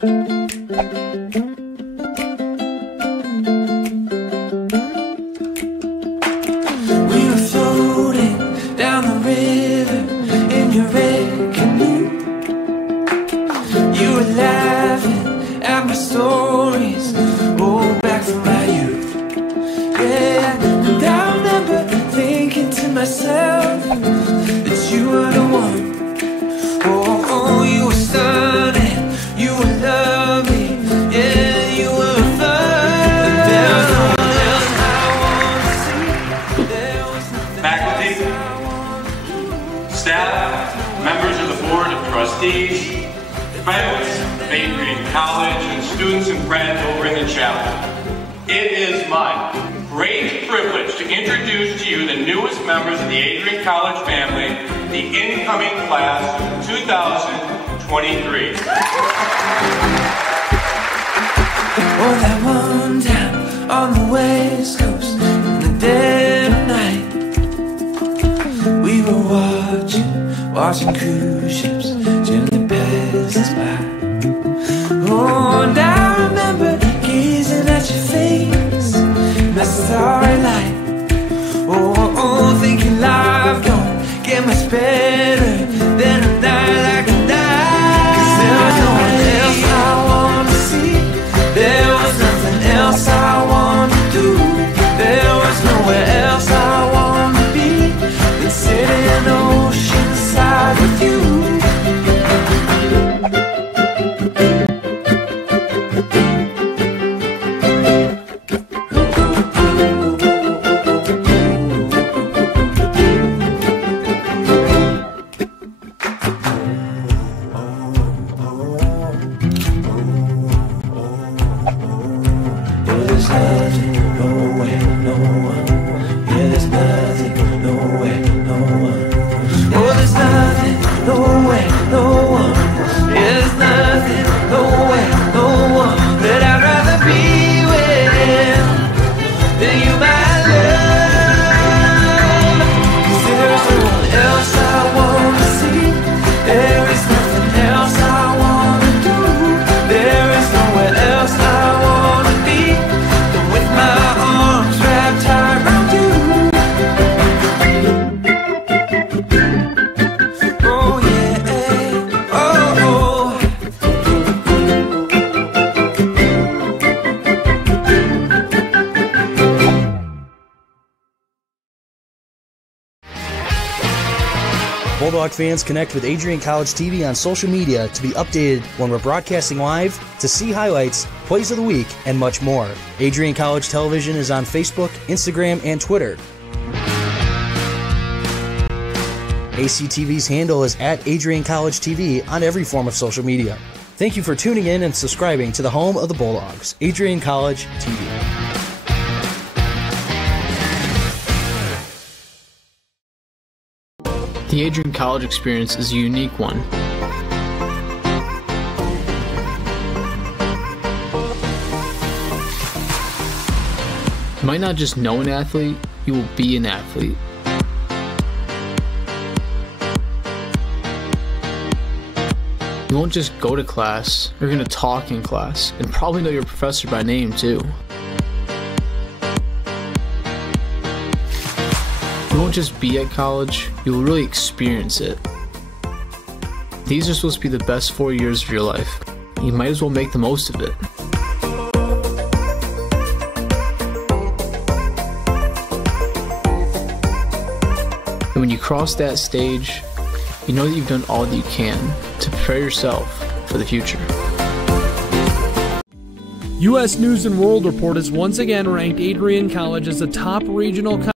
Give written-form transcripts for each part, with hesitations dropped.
We were floating down the river in your red canoe. You were laughing at my stories, oh, back from my youth. Yeah, and I remember thinking to myself that you were the one. Oh, you were stunning, you were lovely, yeah, you were fun. There's no one else I want to see. There was nothing Faculty, else I want to do. staff, members of the Board of Trustees, friends of Adrian College, and students and friends over in the chapel. It is my great privilege to introduce to you the newest members of the Adrian College family, the incoming class of 2023. Oh, that one time on the West Coast in the dead of night, we were watching cruise ships gently pass us by. Oh, and I remember gazing at your face in that starry light. Oh, thinking life don't get much better than a night like tonight. 'Cause there was no one else I want to see. There was nothing else I want to do. There was nowhere else I want to be than sitting oceanside with you. Bulldog fans, connect with Adrian College TV on social media to be updated when we're broadcasting live, to see highlights, plays of the week, and much more. Adrian College Television is on Facebook, Instagram, and Twitter. ACTV's handle is at Adrian College TV on every form of social media. Thank you for tuning in and subscribing to the home of the Bulldogs, Adrian College TV. The Adrian College experience is a unique one. You might not just know an athlete, you will be an athlete. You won't just go to class, you're going to talk in class, and probably know your professor by name too. You won't just be at college, you will really experience it. These are supposed to be the best 4 years of your life. You might as well make the most of it. And when you cross that stage, you know that you've done all that you can to prepare yourself for the future. U.S. News & World Report has once again ranked Adrian College as the top regional college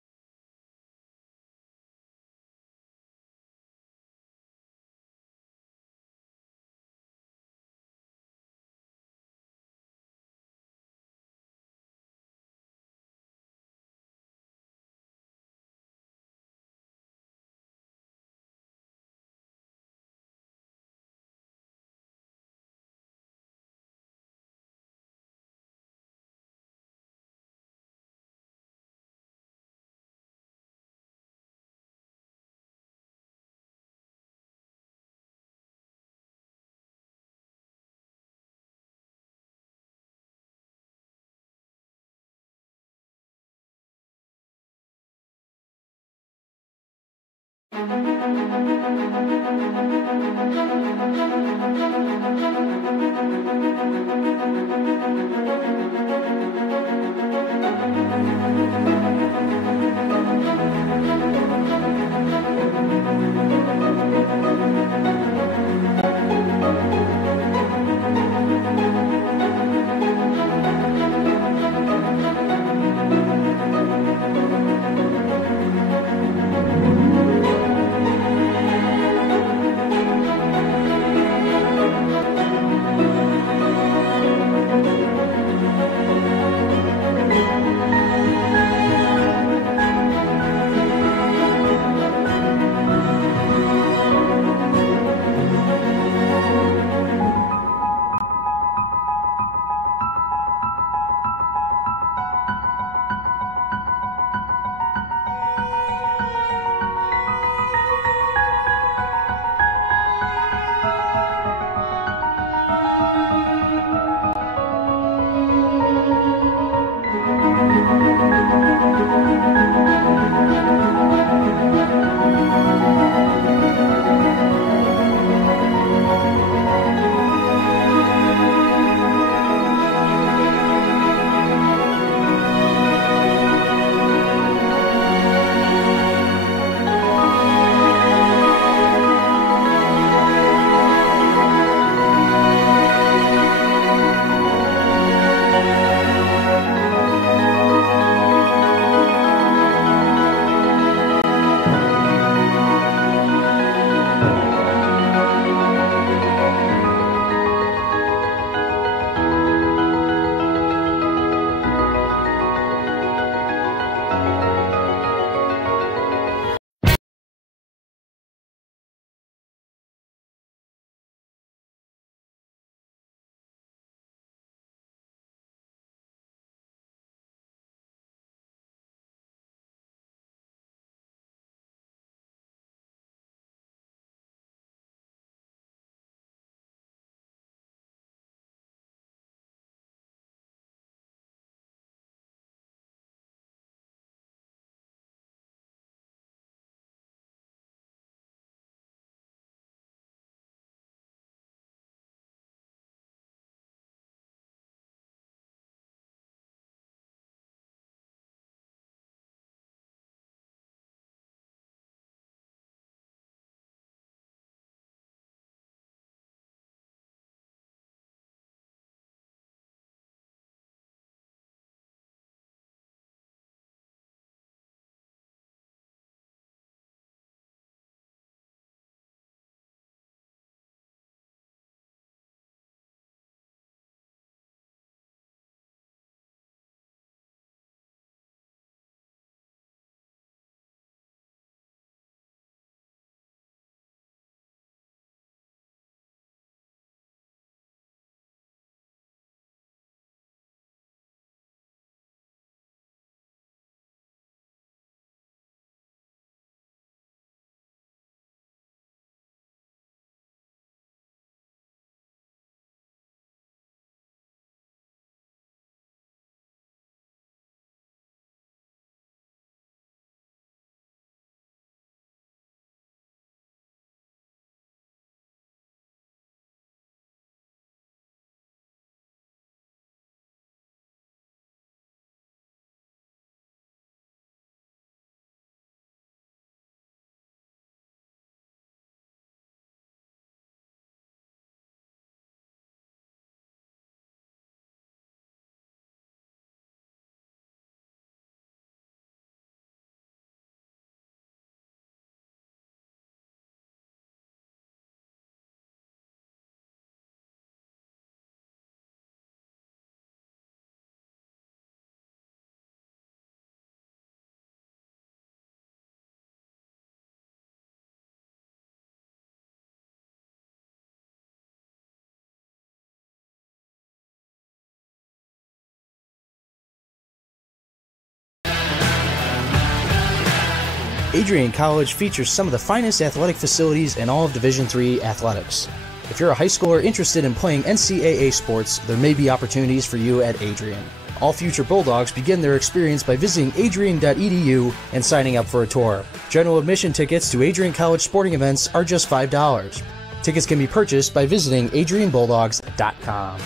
Adrian College features some of the finest athletic facilities in all of Division III athletics. If you're a high schooler interested in playing NCAA sports, there may be opportunities for you at Adrian. All future Bulldogs begin their experience by visiting adrian.edu and signing up for a tour. General admission tickets to Adrian College sporting events are just $5. Tickets can be purchased by visiting adrianbulldogs.com.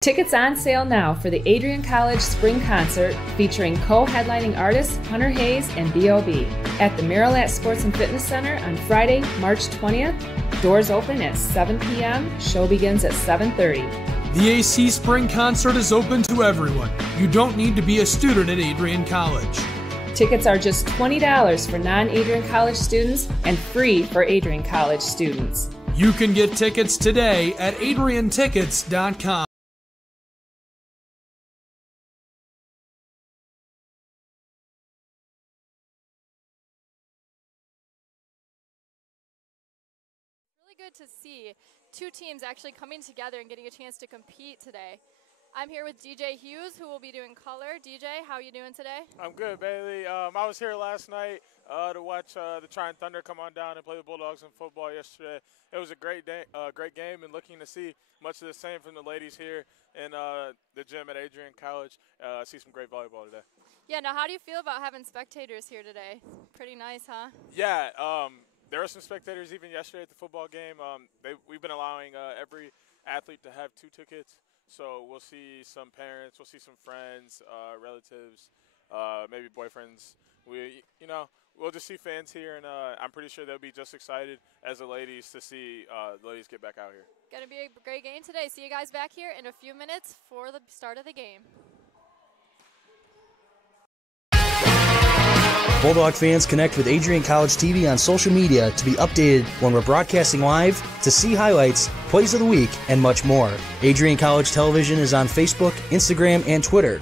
Tickets on sale now for the Adrian College Spring Concert featuring co-headlining artists Hunter Hayes and B.O.B. at the Marilat Sports and Fitness Center on Friday, March 20th. Doors open at 7 p.m. Show begins at 7:30. The AC Spring Concert is open to everyone. You don't need to be a student at Adrian College. Tickets are just $20 for non-Adrian College students and free for Adrian College students. You can get tickets today at adriantickets.com. Good to see two teams actually coming together and getting a chance to compete today. I'm here with DJ Hughes, who will be doing color. DJ, how are you doing today? I'm good, Bailey. I was here last night to watch the Trine Thunder come on down and play the Bulldogs in football yesterday. It was a great game, and looking to see much of the same from the ladies here in the gym at Adrian College. See some great volleyball today. Yeah, now how do you feel about having spectators here today? Pretty nice, huh? Yeah, there were some spectators even yesterday at the football game. We've been allowing every athlete to have 2 tickets, so we'll see some parents, we'll see some friends, relatives, maybe boyfriends. We'll just see fans here, and I'm pretty sure they'll be just excited as the ladies to see the ladies get back out here. Gonna be a great game today. See you guys back here in a few minutes for the start of the game. Bulldog fans, connect with Adrian College TV on social media to be updated when we're broadcasting live, to see highlights, plays of the week, and much more. Adrian College Television is on Facebook, Instagram, and Twitter.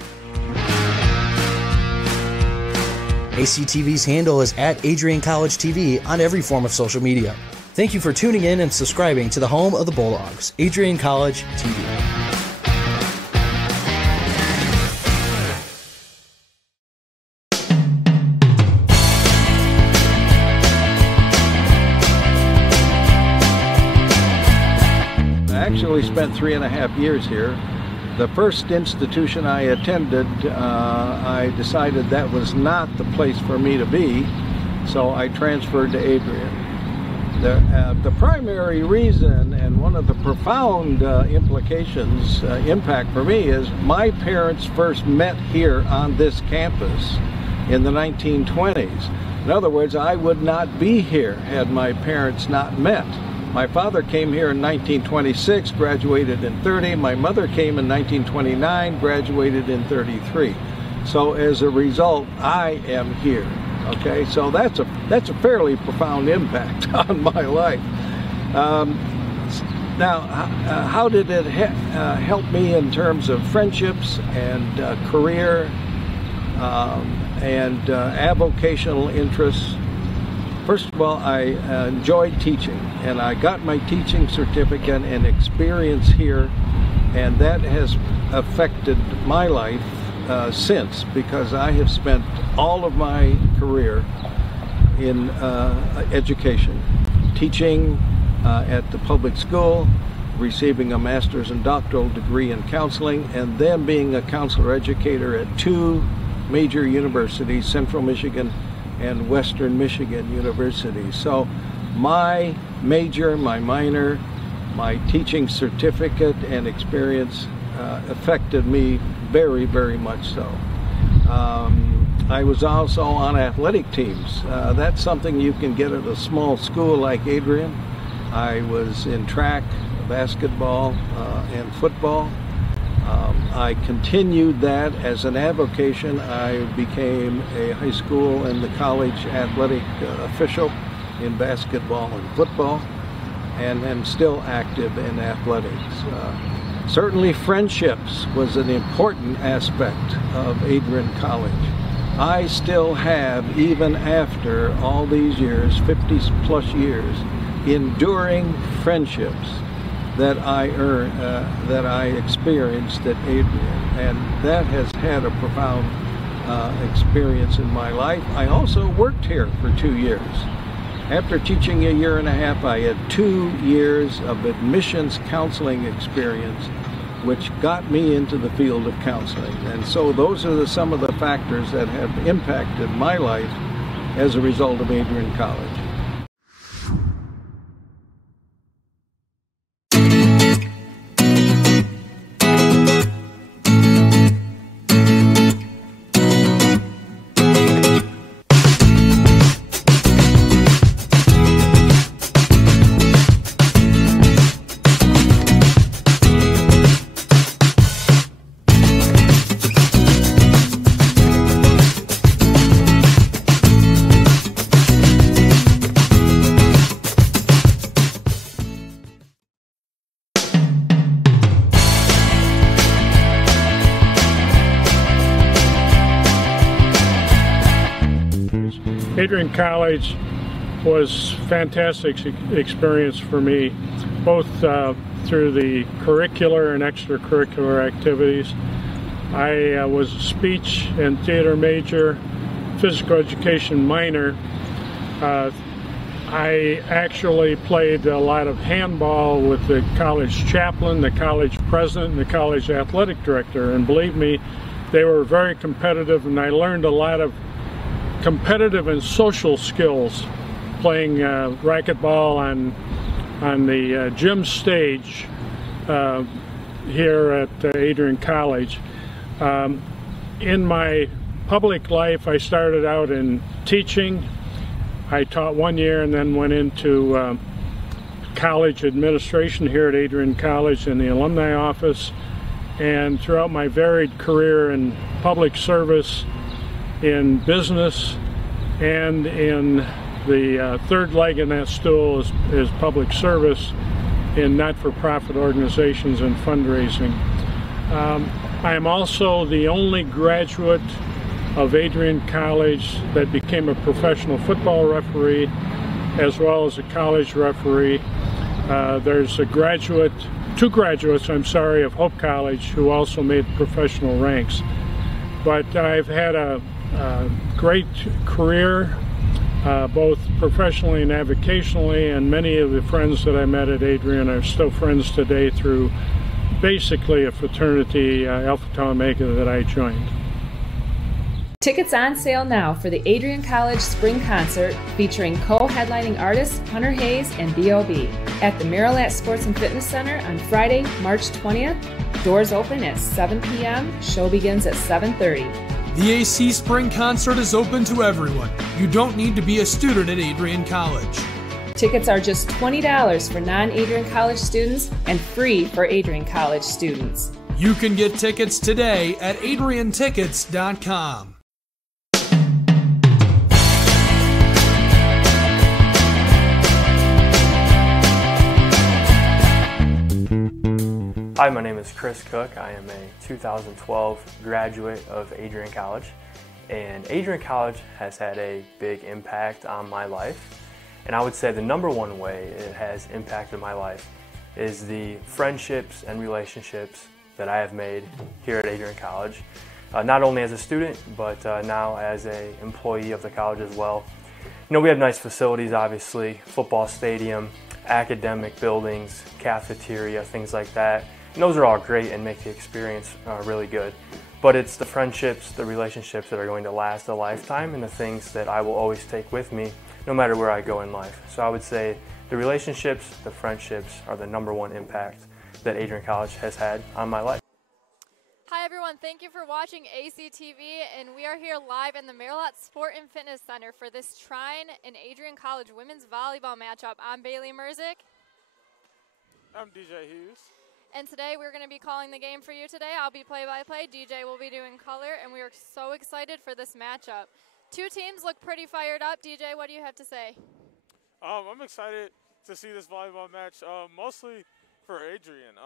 ACTV's handle is at Adrian College TV on every form of social media. Thank you for tuning in and subscribing to the home of the Bulldogs, Adrian College TV. Actually spent 3.5 years here. The first institution I attended, I decided that was not the place for me to be, so I transferred to Adrian. The primary reason, and one of the profound implications, impact for me, is my parents first met here on this campus in the 1920s. In other words, I would not be here had my parents not met. My father came here in 1926, graduated in 30. My mother came in 1929, graduated in 33. So as a result, I am here. Okay, so that's a fairly profound impact on my life. Now, how did it help me in terms of friendships and career and avocational interests? First of all, I enjoyed teaching, and I got my teaching certificate and experience here, and that has affected my life since, because I have spent all of my career in education, teaching at the public school, receiving a master's and doctoral degree in counseling, and then being a counselor educator at 2 major universities, Central Michigan and Western Michigan University. So my major, my minor, my teaching certificate and experience affected me very, very much so. I was also on athletic teams. That's something you can get at a small school like Adrian. I was in track, basketball, and football. I continued that as an avocation. I became a high school and the college athletic official in basketball and football, and am still active in athletics. Certainly friendships was an important aspect of Adrian College. I still have, even after all these years, 50 plus years, enduring friendships that I experienced at Adrian, and that has had a profound experience in my life. I also worked here for 2 years. After teaching a year and a half, I had 2 years of admissions counseling experience, which got me into the field of counseling. And so those are some of the factors that have impacted my life as a result of Adrian College. Adrian College was a fantastic experience for me, both through the curricular and extracurricular activities. I was a speech and theater major, physical education minor. I actually played a lot of handball with the college chaplain, the college president, and the college athletic director, and believe me, they were very competitive, and I learned a lot of competitive and social skills playing racquetball on the gym stage here at Adrian College. In my public life, I started out in teaching. I taught 1 year and then went into college administration here at Adrian College in the alumni office. And throughout my varied career in public service, in business, and in the third leg in that stool is public service in not-for-profit organizations and fundraising. I am also the only graduate of Adrian College that became a professional football referee as well as a college referee. There's two graduates, of Hope College who also made professional ranks. But I've had a great career, both professionally and avocationally, and many of the friends that I met at Adrian are still friends today through basically a fraternity, Alpha Tau Omega, that I joined. Tickets on sale now for the Adrian College Spring Concert featuring co-headlining artists Hunter Hayes and B.O.B. at the Marilat Sports and Fitness Center on Friday, March 20th. Doors open at 7 p.m. Show begins at 7:30. The AC Spring Concert is open to everyone. You don't need to be a student at Adrian College. Tickets are just $20 for non-Adrian College students and free for Adrian College students. You can get tickets today at adriantickets.com. Hi, my name is Chris Cook. I am a 2012 graduate of Adrian College, and Adrian College has had a big impact on my life. And I would say the number one way it has impacted my life is the friendships and relationships that I have made here at Adrian College, not only as a student, but now as an employee of the college as well. You know, we have nice facilities, obviously, football stadium, academic buildings, cafeteria, things like that. And those are all great and make the experience really good. But it's the friendships, the relationships that are going to last a lifetime, and the things that I will always take with me no matter where I go in life. So I would say the relationships, the friendships are the number one impact that Adrian College has had on my life. Hi everyone, thank you for watching ACTV, and we are here live in the Marilat Sport and Fitness Center for this Trine and Adrian College women's volleyball matchup. I'm Bailey Merzick. I'm DJ Hughes. And today we're going to be calling the game for you today. I'll be play-by-play, DJ will be doing color, and we are so excited for this matchup. Two teams look pretty fired up. DJ, what do you have to say? I'm excited to see this volleyball match, mostly for Adrian.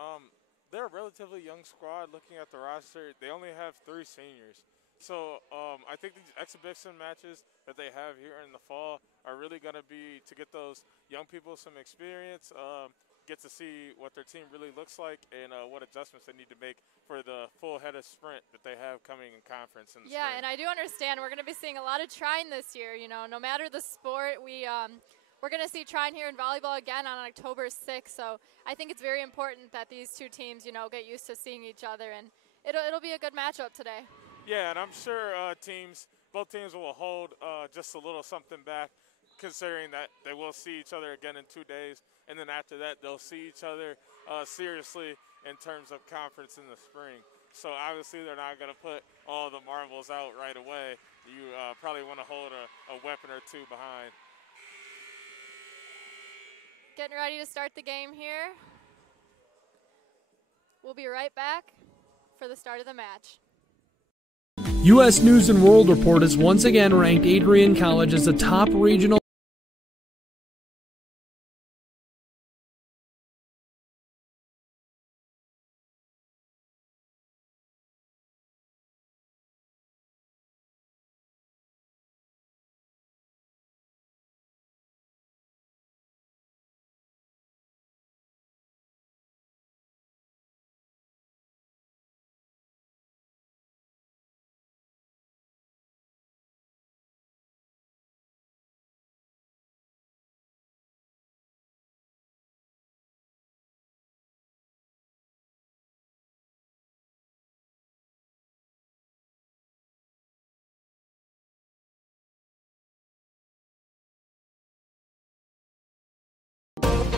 they're a relatively young squad. Looking at the roster, they only have 3 seniors. So I think these exhibition matches that they have here in the fall are really going to be to get those young people some experience, get to see what their team really looks like, and what adjustments they need to make for the full-headed sprint that they have coming in conference in the spring. And I do understand we're going to be seeing a lot of Trine this year. You know, no matter the sport, we're going to see Trine here in volleyball again on October 6th. So I think it's very important that these two teams, you know, get used to seeing each other, and it'll be a good matchup today. Yeah, and I'm sure both teams will hold just a little something back, considering that they will see each other again in 2 days, and then after that they'll see each other seriously in terms of conference in the spring. So obviously they're not going to put all the marbles out right away. You probably want to hold a weapon or two behind. Getting ready to start the game here. We'll be right back for the start of the match. U.S. News and World Report has once again ranked Adrian College as the top regional.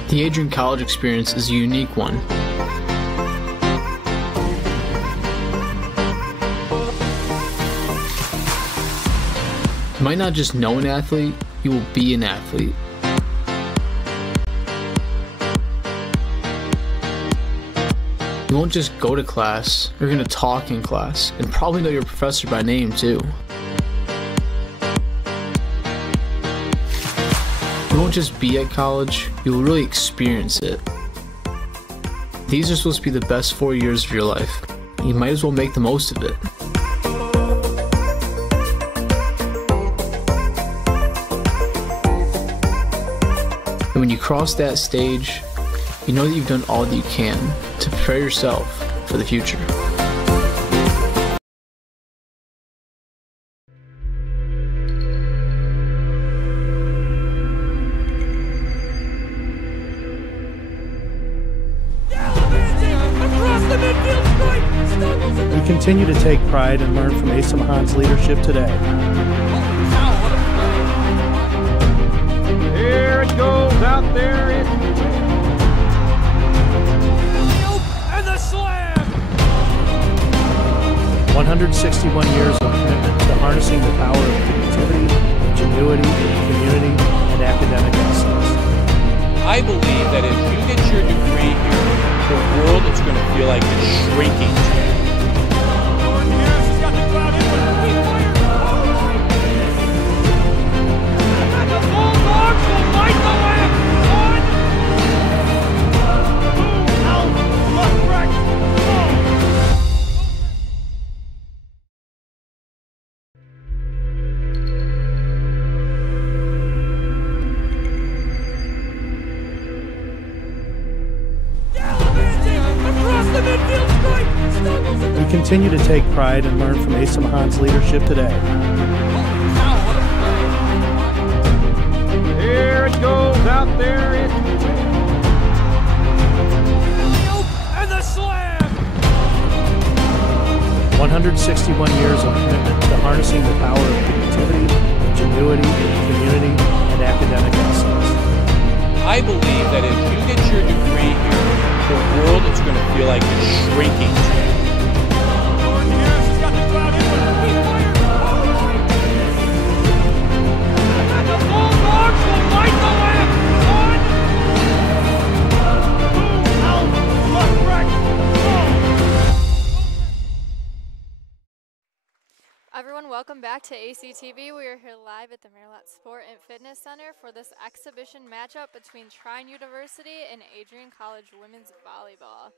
The Adrian College experience is a unique one. You might not just know an athlete, you will be an athlete. You won't just go to class, you're going to talk in class, and probably know your professor by name too. You won't just be at college, you will really experience it. These are supposed to be the best 4 years of your life. You might as well make the most of it. And when you cross that stage, you know that you've done all that you can to prepare yourself for the future. We continue to take pride and learn from Asa Mahan's leadership today. Here it goes out there. And the slam! 161 years of commitment to harnessing the power of creativity, ingenuity, community, and academic excellence. I believe that if you get your degree here, the world is going to feel like it's shrinking. The Bulldogs will light the lamp! 1, 2, out, left, right, go! 'Cause We continue to take pride and learn from Asa Mahan's leadership today. Here it goes out there. And the slam! 161 years of commitment to harnessing the power of creativity, ingenuity, community, and academic excellence. I believe that if you get your degree here, the world is going to feel like it's shrinking. The Bulldogs will light the lamp! 1, 2, out, left, right, go! Everyone, welcome back to ACTV. We are here live at the Merrilat Sport and Fitness Center for this exhibition matchup between Trine University and Adrian College Women's Volleyball.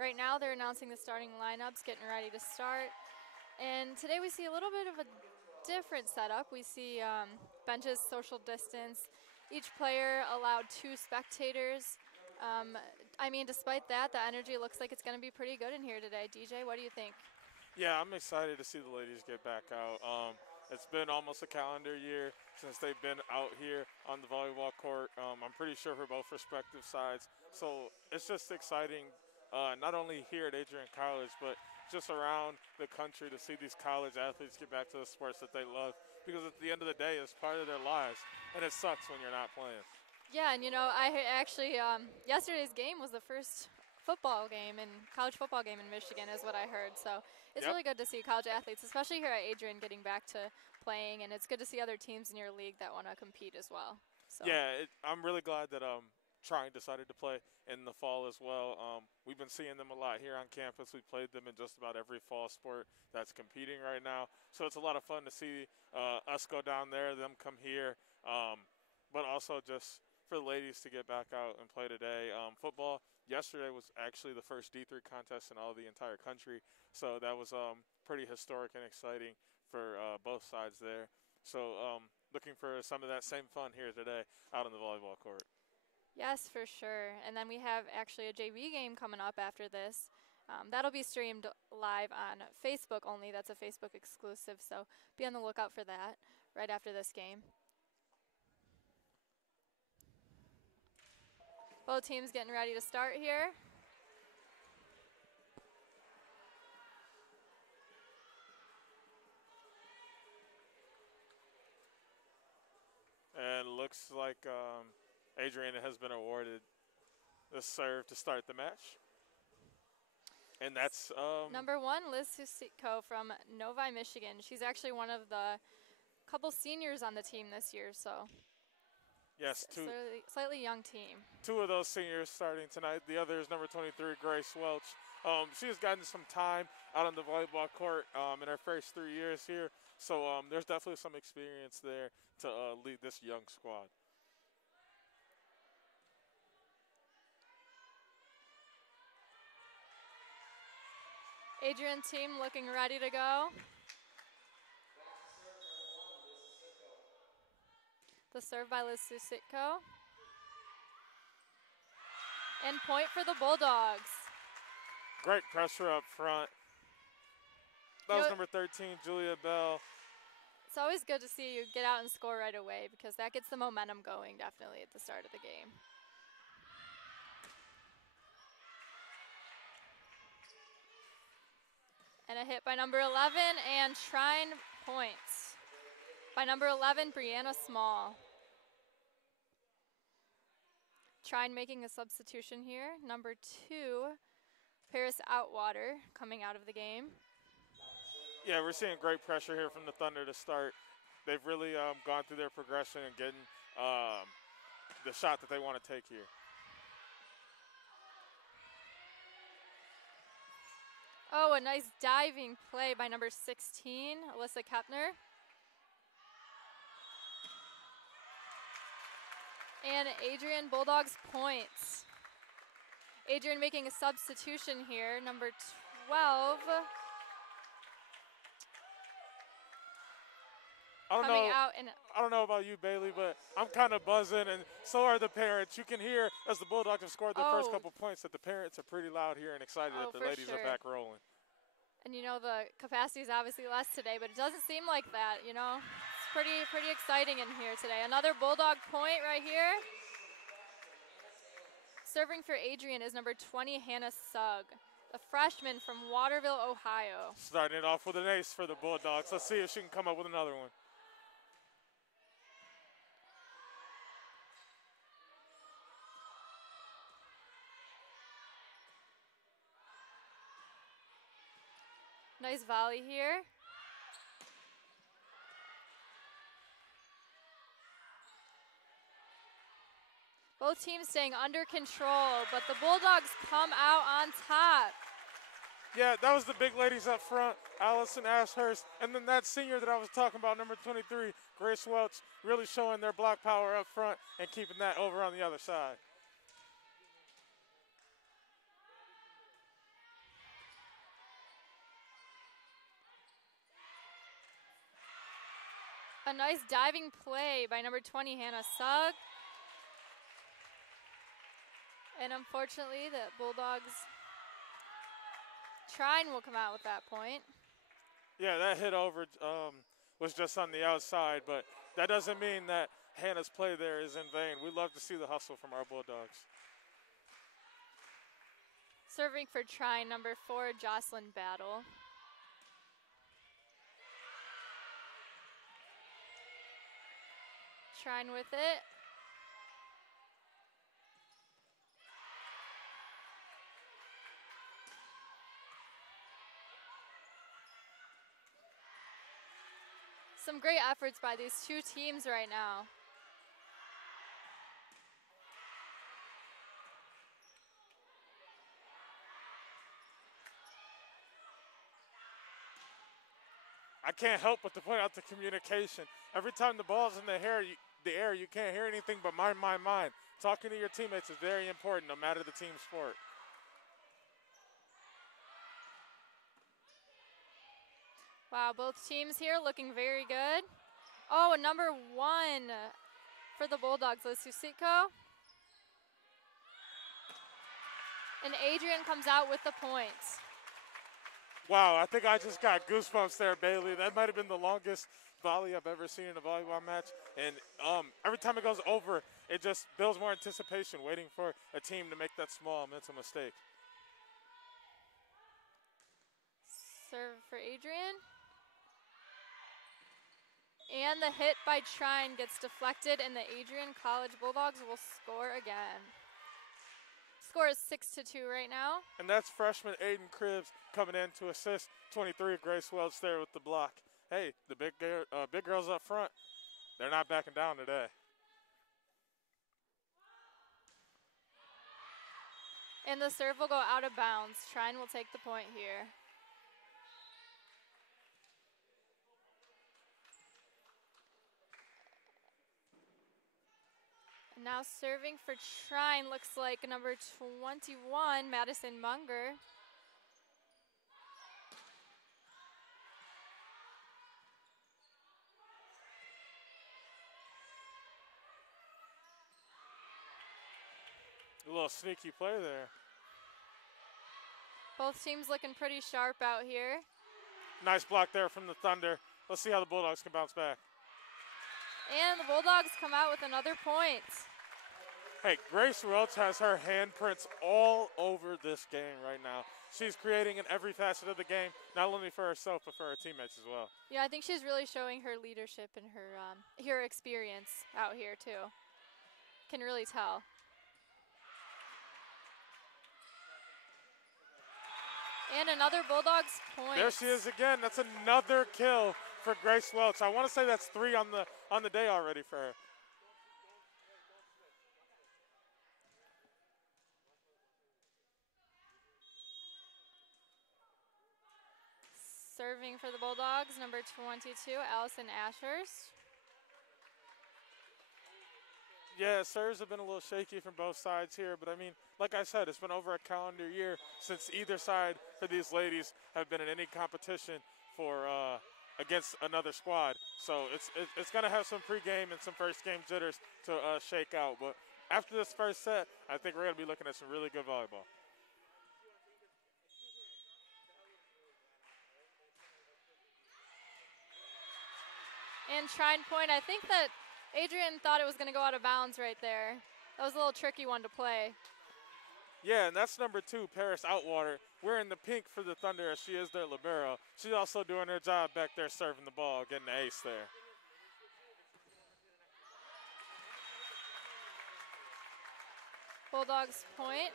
Right now they're announcing the starting lineups, getting ready to start. And today we see a little bit of a different setup. We see benches, social distance. Each player allowed 2 spectators. I mean, despite that, the energy looks like it's going to be pretty good in here today. DJ, what do you think? Yeah, I'm excited to see the ladies get back out. It's been almost a calendar year since they've been out here on the volleyball court. I'm pretty sure for both respective sides. So it's just exciting, not only here at Adrian College, but just around the country to see these college athletes get back to the sports that they love, because at the end of the day, it's part of their lives, and it sucks when you're not playing. Yeah, and I actually, yesterday's game was the first college football game in Michigan is what I heard. So it's really good to see college athletes, especially here at Adrian, getting back to playing, and it's good to see other teams in your league that want to compete as well. So. Yeah, I'm really glad that Trine decided to play in the fall as well. We've been seeing them a lot here on campus. We played them in just about every fall sport that's competing right now. So it's a lot of fun to see us go down there, them come here, but also just for the ladies to get back out and play today. Football yesterday was actually the first D3 contest in all the entire country, so that was pretty historic and exciting for both sides there. So looking for some of that same fun here today out on the volleyball court. Yes, for sure. And then we have actually a JV game coming up after this. That'll be streamed live on Facebook only. That's a Facebook exclusive, so be on the lookout for that right after this game. Both teams getting ready to start here. And looks like Adrian has been awarded the serve to start the match. And that's number 1, Liz Susitko from Novi, Michigan. She's actually one of the couple seniors on the team this year, so yes, slightly young team. 2 of those seniors starting tonight. The other is number 23, Grace Welch. She has gotten some time out on the volleyball court in her first 3 years here, so there's definitely some experience there to lead this young squad. Adrian team looking ready to go. The serve by Liz Susitko. And point for the Bulldogs. Great pressure up front. That was number 13, Julia Bell. It's always good to see you get out and score right away, because that gets the momentum going definitely at the start of the game. And a hit by number 11, and Trine points. By number 11, Brianna Small. Trine making a substitution here. Number 2, Paris Outwater coming out of the game. Yeah, we're seeing great pressure here from the Thunder to start. They've really gone through their progression and getting the shot that they want to take here. Oh, a nice diving play by number 16, Alyssa Kepner. And Adrian Bulldogs points. Adrian making a substitution here, number 12. I don't know about you, Bailey, but I'm kind of buzzing, and so are the parents. You can hear, as the Bulldogs have scored their first couple points, that the parents are pretty loud here and excited that the ladies are back rolling. And the capacity is obviously less today, but it doesn't seem like that, It's pretty exciting in here today. Another Bulldog point right here. Serving for Adrian is number 20, Hannah Sugg, a freshman from Waterville, Ohio. Starting it off with an ace for the Bulldogs. Let's see if she can come up with another one. Nice volley here. Both teams staying under control, but the Bulldogs come out on top. Yeah, that was the big ladies up front, Allison Ashurst, and then that senior that I was talking about, number 23, Grace Welch, really showing their block power up front and keeping that over on the other side. A nice diving play by number 20, Hannah Sugg. And unfortunately, the Bulldogs, Trine will come out with that point. Yeah, that hit over was just on the outside, but that doesn't mean that Hannah's play there is in vain. We love to see the hustle from our Bulldogs. Serving for Trine, number 4, Jocelyn Battle. Trine with it. Some great efforts by these two teams right now. I can't help but to point out the communication. Every time the ball's in the air, you can't hear anything but mind. Talking to your teammates is very important, no matter the team sport. Wow, both teams here looking very good. Oh, number 1 for the Bulldogs, Liz Susitko. And Adrian comes out with the points. Wow, I think I just got goosebumps there, Bailey. That might have been the longest volley I've ever seen in a volleyball match. And every time it goes over, it just builds more anticipation, waiting for a team to make that small mental mistake. Serve for Adrian. And the hit by Trine gets deflected, and the Adrian College Bulldogs will score again. Score is 6-2 right now. And that's freshman Aiden Cribbs coming in to assist 23 Grace Welch there with the block. Hey, the big girls up front, they're not backing down today. And the serve will go out of bounds. Trine will take the point here. Now serving for Trine looks like number 21, Madison Munger. A little sneaky play there. Both teams looking pretty sharp out here. Nice block there from the Thunder. Let's see how the Bulldogs can bounce back. And the Bulldogs come out with another point. Hey, Grace Welch has her handprints all over this game right now. She's creating in every facet of the game, not only for herself, but for her teammates as well. Yeah, I think she's really showing her leadership and her experience out here too. Can really tell. And another Bulldogs point. There she is again. That's another kill for Grace Welch. I want to say that's 3 on the day already for her. Serving for the Bulldogs, number 22, Allison Ashurst. Yeah, serves have been a little shaky from both sides here, but I mean, like I said, it's been over a calendar year since either side for these ladies have been in any competition for against another squad. So it's going to have some pregame and some first game jitters to shake out. But after this first set, I think we're going to be looking at some really good volleyball. And Trine point, I think that Adrian thought it was going to go out of bounds right there. That was a little tricky one to play. Yeah, and that's number 2, Paris Outwater. We're in the pink for the Thunder as she is their libero. She's also doing her job back there serving the ball, getting the ace there. Bulldogs point.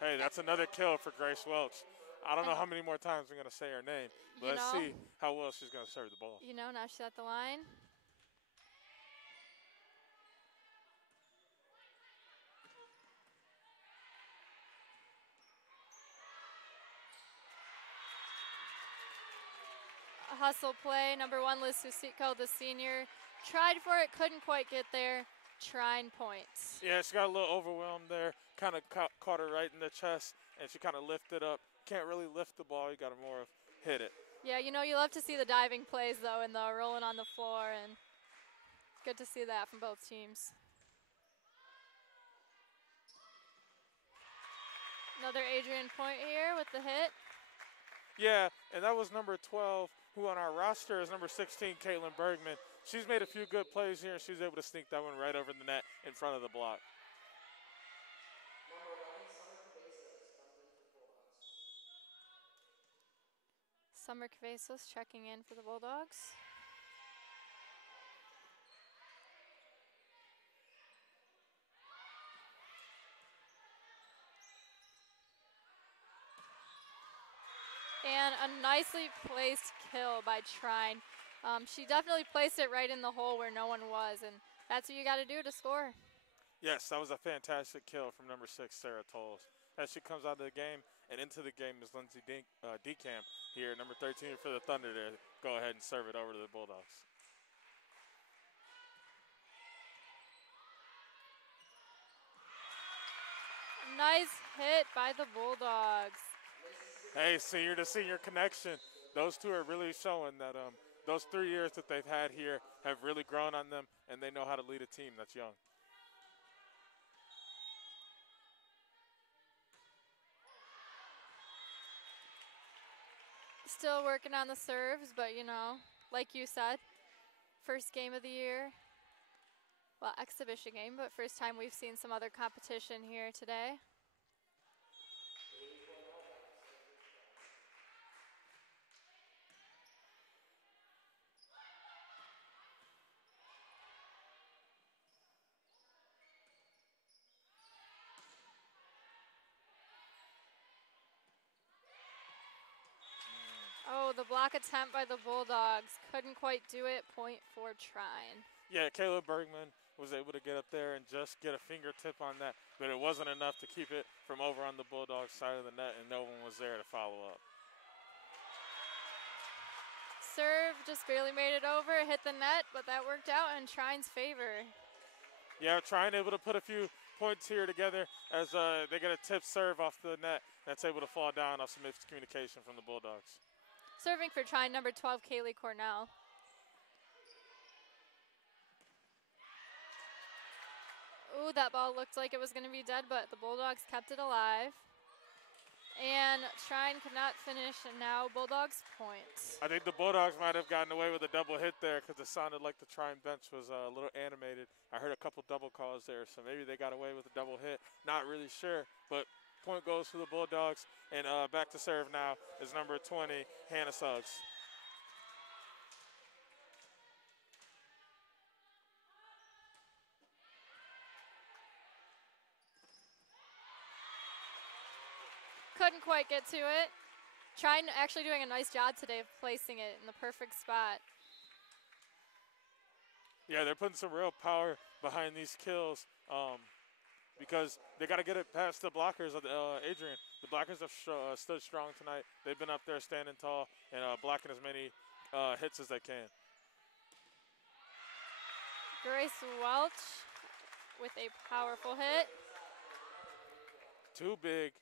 Hey, that's another kill for Grace Welch. I don't know how many more times I'm going to say her name, but let's see how well she's going to serve the ball. You know, now she's at the line. A hustle play, number 1, Liz Susitko, the senior. Tried for it, couldn't quite get there. Trine points. Yeah, she got a little overwhelmed there. Kind of caught her right in the chest, and she kind of lifted up. Can't really lift the ball. You got to more of hit it. Yeah, you know, you love to see the diving plays, though, and the rolling on the floor, and good to see that from both teams. Another Adrian point here with the hit. Yeah, and that was number 12, who on our roster is number 16, Caitlin Bergman. She's made a few good plays here, and she was able to sneak that one right over the net in front of the block. Summer Cavazos checking in for the Bulldogs. And a nicely placed kill by Trine. She definitely placed it right in the hole where no one was, and that's what you got to do to score. Yes, that was a fantastic kill from number 6, Sarah Tolles. As she comes out of the game and into the game is Lindsay Decamp here, number 13 for the Thunder, to go ahead and serve it over to the Bulldogs. Nice hit by the Bulldogs. Hey, senior to senior connection. Those two are really showing that those 3 years that they've had here have really grown on them, and they know how to lead a team that's young. Still working on the serves, but, you know, like you said, first game of the year. Well, exhibition game, but first time we've seen some other competition here today. Oh, the block attempt by the Bulldogs. Couldn't quite do it. Point for Trine. Yeah, Caleb Bergman was able to get up there and just get a fingertip on that, but it wasn't enough to keep it from over on the Bulldogs side of the net, and no one was there to follow up. Serve just barely made it over, hit the net, but that worked out in Trine's favor. Yeah, Trine able to put a few points here together as they get a tip serve off the net that's able to fall down off some miscommunication from the Bulldogs. Serving for Trine, number 12, Kaylee Cornell. Ooh, that ball looked like it was going to be dead, but the Bulldogs kept it alive. And Trine could not finish, and now Bulldogs point. I think the Bulldogs might have gotten away with a double hit there because it sounded like the Trine bench was a little animated. I heard a couple double calls there, so maybe they got away with a double hit. Not really sure, but point goes to the Bulldogs. And back to serve now is number 20, Hannah Suggs. Couldn't quite get to it. Trine actually doing a nice job today of placing it in the perfect spot. Yeah, they're putting some real power behind these kills because they got to get it past the blockers of Adrian. The blockers have stood strong tonight. They've been up there standing tall and blocking as many hits as they can. Grace Welch with a powerful hit. Too big,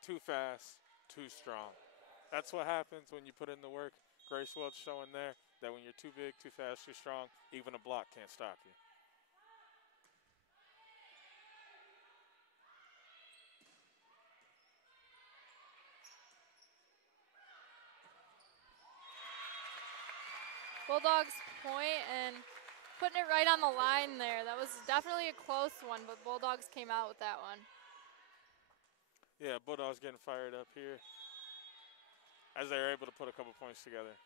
too fast, too strong. That's what happens when you put in the work. Grace Welch showing there that when you're too big, too fast, too strong, even a block can't stop you. Bulldogs point and putting it right on the line there. That was definitely a close one, but Bulldogs came out with that one. Yeah, Bulldogs getting fired up here as they're able to put a couple points together.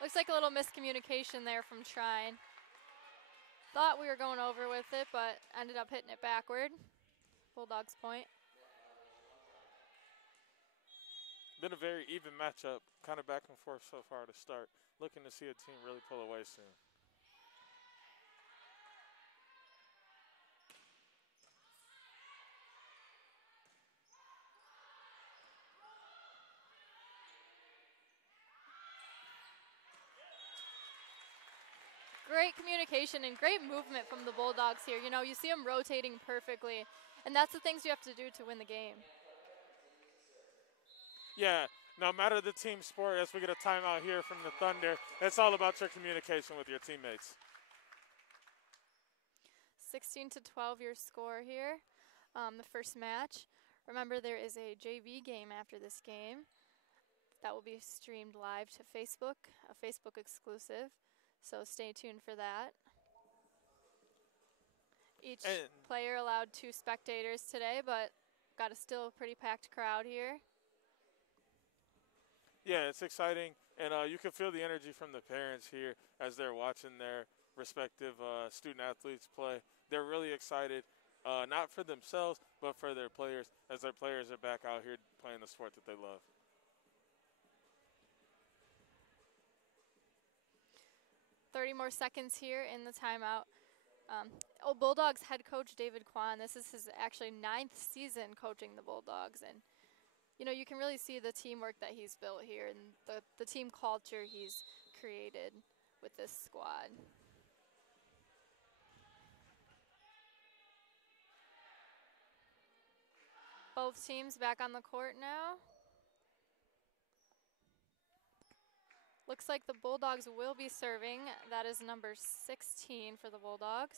Looks like a little miscommunication there from Trine. Thought we were going over with it, but ended up hitting it backward. Bulldogs point. Been a very even matchup, kind of back and forth so far to start. Looking to see a team really pull away soon. great communication and great movement from the Bulldogs here. You know, you see them rotating perfectly, and that's the things you have to do to win the game. Yeah, no matter the team sport, as we get a timeout here from the Thunder, it's all about your communication with your teammates. 16-12 your score here, the first match. Remember, there is a JV game after this game that will be streamed live to Facebook, a Facebook exclusive, so stay tuned for that. Each player allowed 2 spectators today, but got a still pretty packed crowd here. Yeah, it's exciting, and you can feel the energy from the parents here as they're watching their respective student athletes play. They're really excited, not for themselves, but for their players, as their players are back out here playing the sport that they love. More seconds here in the timeout. Bulldogs head coach David Kwan, this is his actually 9th season coaching the Bulldogs, and you know, you can really see the teamwork that he's built here and the team culture he's created with this squad. Both teams back on the court now. Looks like the Bulldogs will be serving. That is number 16 for the Bulldogs.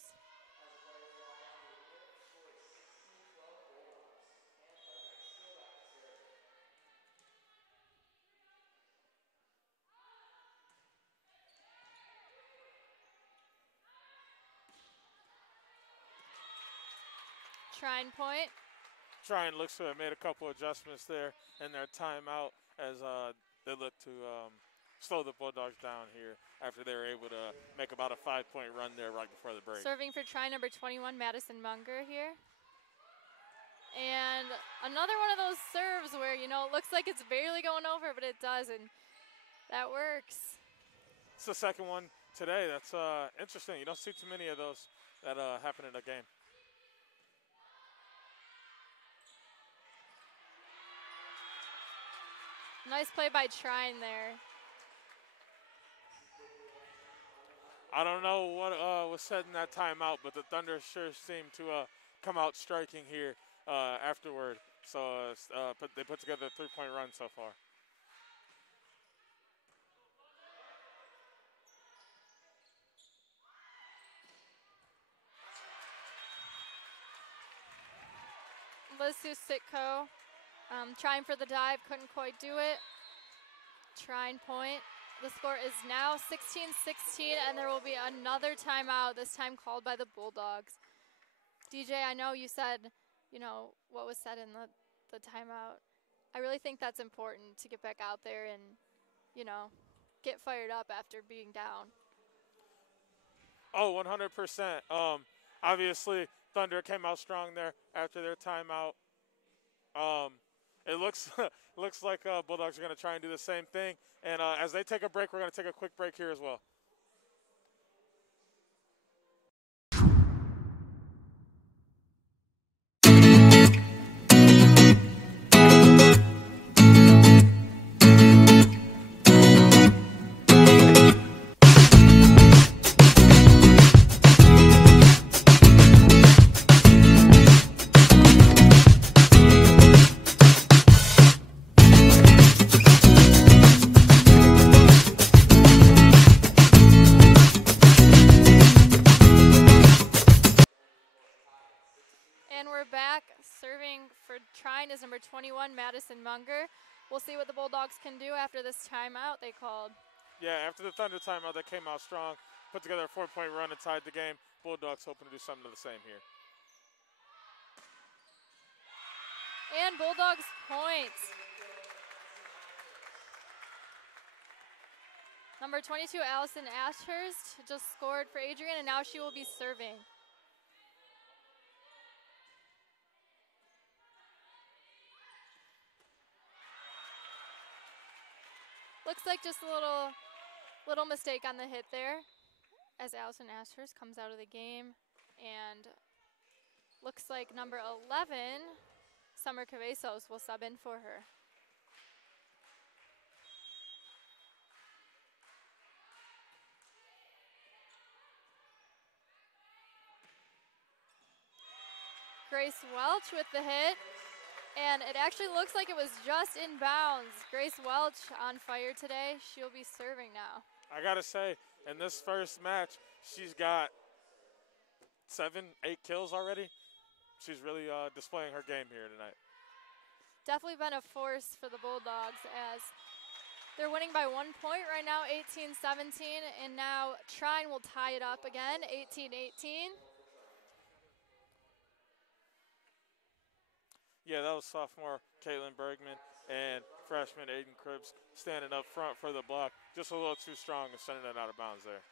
Trine point. Trine looks to have made a couple adjustments there in their timeout as they look to slow the Bulldogs down here after they were able to make about a 5-point run there right before the break. Serving for Trine, number 21, Madison Munger here. And another one of those serves where, you know, it looks like it's barely going over, but it does, and that works. It's the second one today. That's interesting. You don't see too many of those that happen in a game. Nice play by Trine there. I don't know what was said in that timeout, but the Thunder sure seemed to come out striking here afterward. So they put together a 3-point run so far. Lisu Sitko trying for the dive, couldn't quite do it. Trine point. The score is now 16-16, and there will be another timeout, this time called by the Bulldogs. DJ, I know you said, you know, what was said in the timeout. I really think that's important to get back out there and, you know, get fired up after being down. Oh, 100%. Obviously, Thunder came out strong there after their timeout. It looks like Bulldogs are going to try and do the same thing. And as they take a break, we're going to take a quick break here as well. Trine is number 21, Madison Munger. We'll see what the Bulldogs can do after this timeout they called. Yeah, after the Thunder timeout, they came out strong, put together a 4-point run and tied the game. Bulldogs hoping to do something of the same here. And Bulldogs points. Number 22, Allison Ashurst, just scored for Adrian, and now she will be serving. Looks like just a little mistake on the hit there as Allison Ashurst comes out of the game. And looks like number 11, Summer Cabezos, will sub in for her. Grace Welch with the hit. And it actually looks like it was just in bounds. Grace Welch on fire today. She'll be serving now. I got to say, in this first match, she's got 7, 8 kills already. She's really displaying her game here tonight. Definitely been a force for the Bulldogs as they're winning by 1 point right now, 18-17. And now Trine will tie it up again, 18-18. Yeah, that was sophomore Caitlin Bergman and freshman Aiden Cribbs standing up front for the block. Just a little too strong and sending it out of bounds there.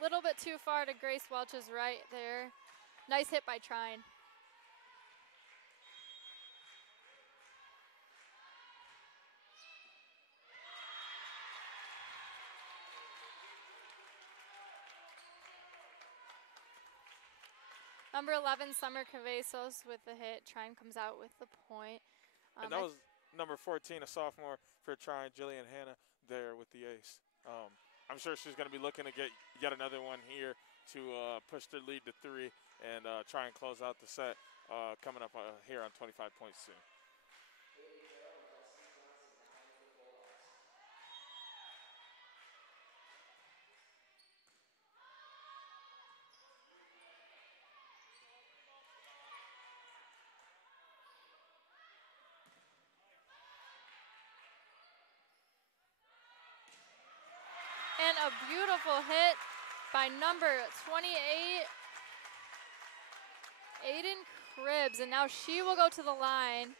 A little bit too far to Grace Welch's right there. Nice hit by Trine. Number 11, Summer Cavazos with the hit. Trine comes out with the point. And that was number 14, a sophomore for Trine, Jillian Hanna, there with the ace. I'm sure she's going to be looking to get yet another one here to push their lead to 3 and try and close out the set coming up here on 25 points soon. And a beautiful hit by number 28, Aiden Cribbs. And now she will go to the line.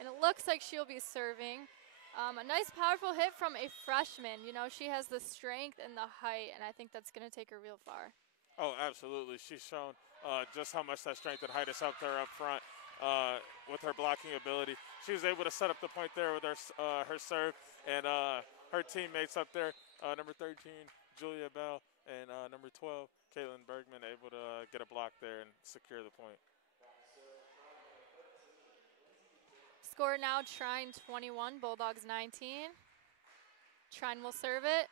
And it looks like she'll be serving. A nice, powerful hit from a freshman. You know, she has the strength and the height, and I think that's going to take her real far. Oh, absolutely. She's shown just how much that strength and height has helped her up front with her blocking ability. She was able to set up the point there with her serve, and her teammates up there, number 13, Julia Bell, and number 12, Caitlin Bergman, able to get a block there and secure the point. Score now, Trine 21, Bulldogs 19. Trine will serve it.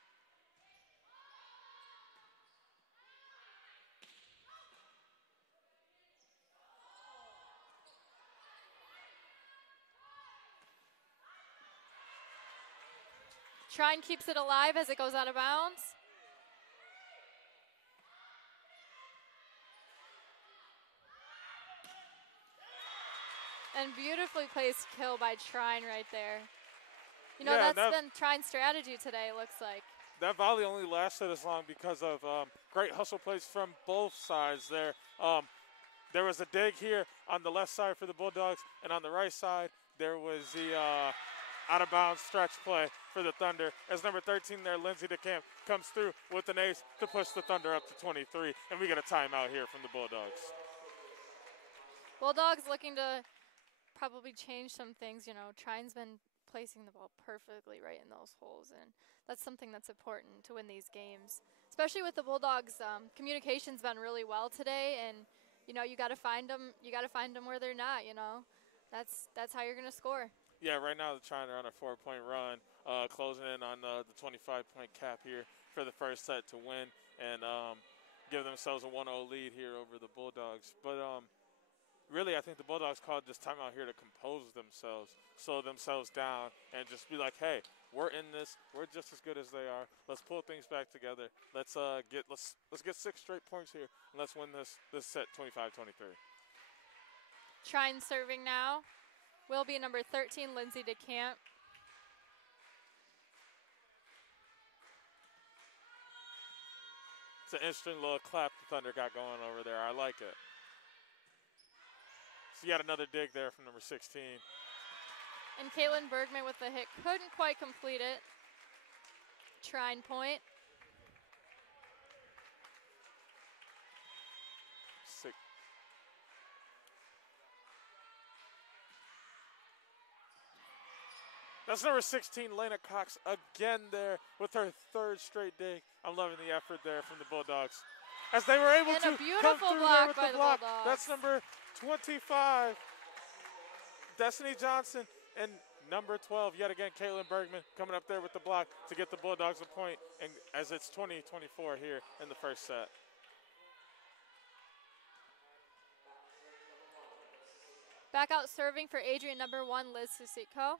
Trine keeps it alive as it goes out of bounds. And beautifully placed kill by Trine right there. You know, yeah, that's been Trine's strategy today, it looks like. That volley only lasted as long because of great hustle plays from both sides there. There was a dig here on the left side for the Bulldogs, and on the right side, there was the out-of-bounds stretch play for the Thunder as number 13 there, Lindsay DeCamp, comes through with an ace to push the Thunder up to 23, and we get a timeout here from the Bulldogs. Bulldogs looking to probably change some things. You know, Trine's been placing the ball perfectly right in those holes, and that's something that's important to win these games, especially with the Bulldogs. Communication's been really well today, and you know, you got to find them. You got to find them where they're not. You know, that's how you're gonna score. Yeah, right now they're trying to run a 4-point run, closing in on the 25-point cap here for the first set to win and give themselves a 1-0 lead here over the Bulldogs. But really, I think the Bulldogs called this timeout here to compose themselves, slow themselves down, and just be like, hey, we're in this. We're just as good as they are. Let's pull things back together. Let's get 6 straight points here, and let's win this set 25-23. Trine serving now will be number 13, Lindsay DeCamp. It's an interesting little clap the Thunder got going over there. I like it. So you got another dig there from number 16. And Caitlin Bergman with the hit. Couldn't quite complete it. Trine point. 6. That's number 16, Lena Cox, again there with her 3rd straight dig. I'm loving the effort there from the Bulldogs. As they were able to come through there with the block. That's number 25, Destiny Johnson, And number 12, yet again, Caitlin Bergman coming up there with the block to get the Bulldogs a point, and as it's 20-24 here in the first set. Back out serving for Adrian, number 1, Liz Susitko.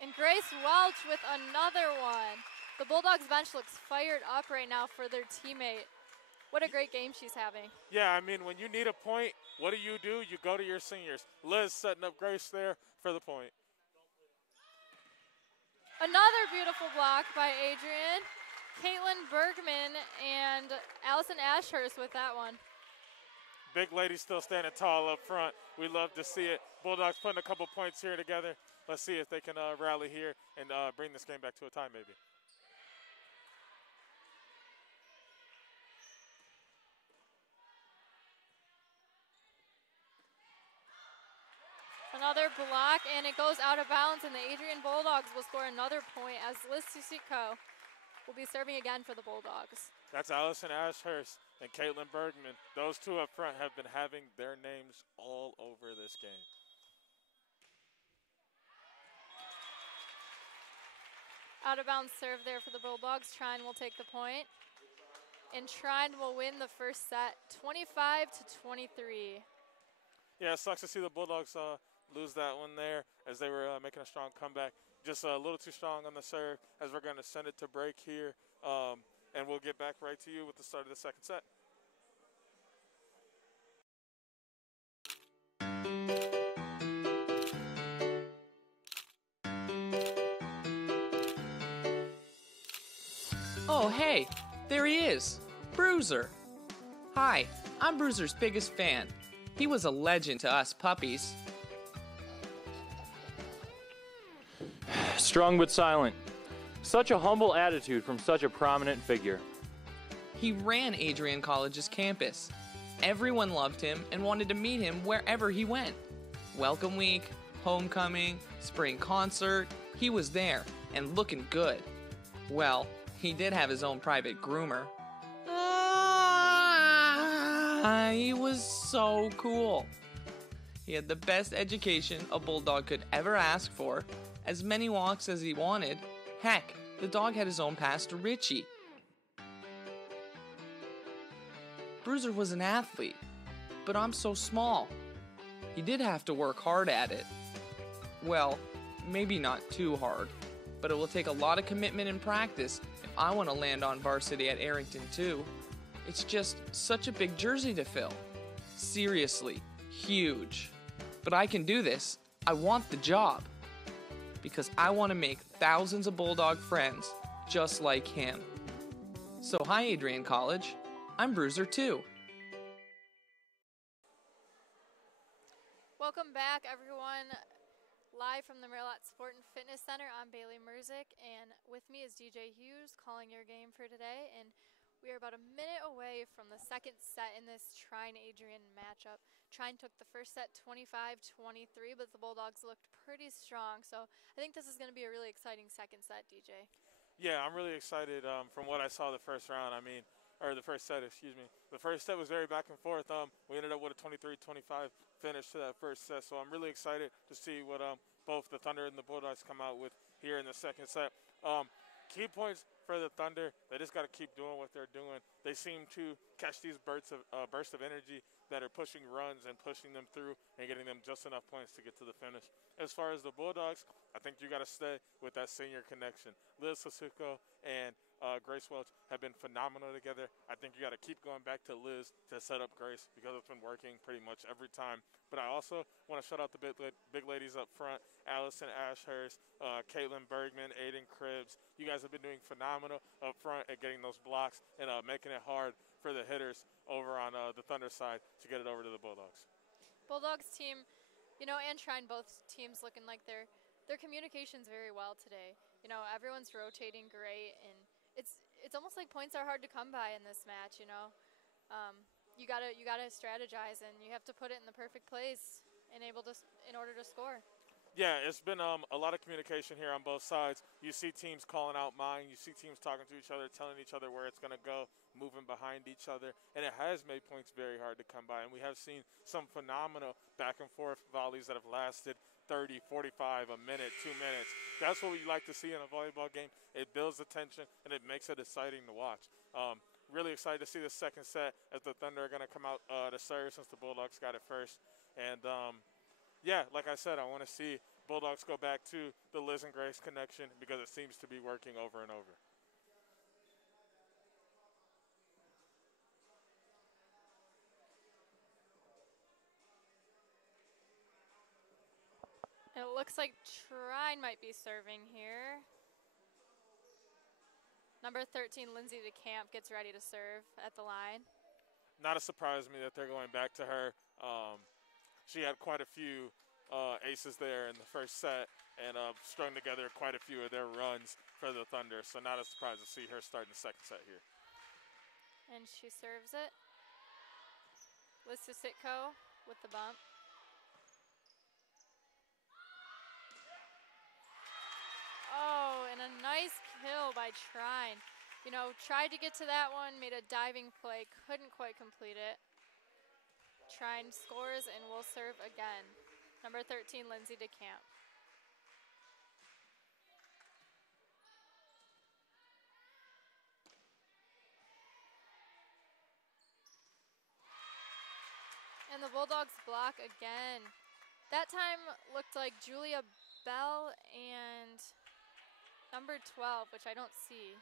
And Grace Welch with another one. The Bulldogs bench looks fired up right now for their teammate. What a great game she's having. Yeah, I mean, when you need a point, what do? You go to your seniors. Liz setting up Grace there for the point. Another beautiful block by Adrian. Caitlin Bergman and Allison Ashurst with that one. Big lady still standing tall up front. We love to see it. Bulldogs putting a couple points here together. Let's see if they can rally here and bring this game back to a tie maybe. Another block, and it goes out of bounds, and the Adrian Bulldogs will score another point as Liz Susitko will be serving again for the Bulldogs. That's Allison Ashurst and Caitlin Bergman. Those two up front have been having their names all over this game. Out of bounds serve there for the Bulldogs. Trine will take the point. And Trine will win the first set 25-23. Yeah, it sucks to see the Bulldogs lose that one there as they were making a strong comeback. Just a little too strong on the serve as we're going to send it to break here. And we'll get back right to you with the start of the second set. Oh, hey, there he is, Bruiser. Hi, I'm Bruiser's biggest fan. He was a legend to us puppies. Strong but silent. Such a humble attitude from such a prominent figure. He ran Adrian College's campus. Everyone loved him and wanted to meet him wherever he went. Welcome week, homecoming, spring concert, he was there and looking good. Well, he did have his own private groomer. He was so cool. He had the best education a bulldog could ever ask for, as many walks as he wanted. Heck, the dog had his own pass to Richie. Bruiser was an athlete, but I'm so small. He did have to work hard at it. Well, maybe not too hard, but it will take a lot of commitment and practice if I want to land on varsity at Arrington too. It's just such a big jersey to fill. Seriously, huge. But I can do this. I want the job. Because I want to make thousands of Bulldog friends just like him. So hi, Adrian College. I'm Bruiser too. Welcome back, everyone. Live from the Merlot Sport and Fitness Center, I'm Bailey Merzick, and with me is DJ Hughes calling your game for today. And we are about a minute away from the second set in this Trine-Adrian matchup. Trine took the first set 25-23, but the Bulldogs looked pretty strong. So I think this is going to be a really exciting second set, DJ. Yeah, I'm really excited from what I saw the first round. I mean, or the first set, excuse me. The first set was very back and forth. We ended up with a 23-25 finish to that first set. So I'm really excited to see what both the Thunder and the Bulldogs come out with here in the second set. Key points for the Thunder, they just got to keep doing what they're doing. They seem to catch these bursts of energy that are pushing runs and pushing them through and getting them just enough points to get to the finish. As far as the Bulldogs, I think you got to stay with that senior connection. Liz Susitko and Grace Welch have been phenomenal together. I think you got to keep going back to Liz to set up Grace because it's been working pretty much every time. But I also want to shout out the big ladies up front, Allison Ashurst, Caitlin Bergman, Aiden Cribbs. You guys have been doing phenomenal up front at getting those blocks and making it hard for the hitters over on the Thunder side to get it over to the Bulldogs. Bulldogs team, you know, and Trine, both teams looking like their communication's very well today. You know, everyone's rotating great, and it's almost like points are hard to come by in this match. You know, you gotta strategize, and you have to put it in the perfect place in order to score. Yeah, it's been a lot of communication here on both sides. You see teams calling out mine. You see teams talking to each other, telling each other where it's going to go, moving behind each other. And it has made points very hard to come by. And we have seen some phenomenal back-and-forth volleys that have lasted 30, 45, a minute, 2 minutes. That's what we like to see in a volleyball game. It builds the tension, and it makes it exciting to watch. Really excited to see the second set as the Thunder are going to come out to serve since the Bulldogs got it first. And, yeah, like I said, I want to see Bulldogs go back to the Liz and Grace connection because it seems to be working over and over. It looks like Trine might be serving here. Number 13, Lindsay DeCamp, gets ready to serve at the line. Not a surprise to me that they're going back to her. She had quite a few aces there in the first set and strung together quite a few of their runs for the Thunder. So not a surprise to see her start in the second set here. And she serves it. Liz Sitko with the bump. Oh, and a nice kill by Trine. You know, tried to get to that one, made a diving play, couldn't quite complete it. Trine scores and will serve again. Number 13, Lindsay DeCamp. And the Bulldogs block again. That time looked like Julia Bell and number 12, which I don't see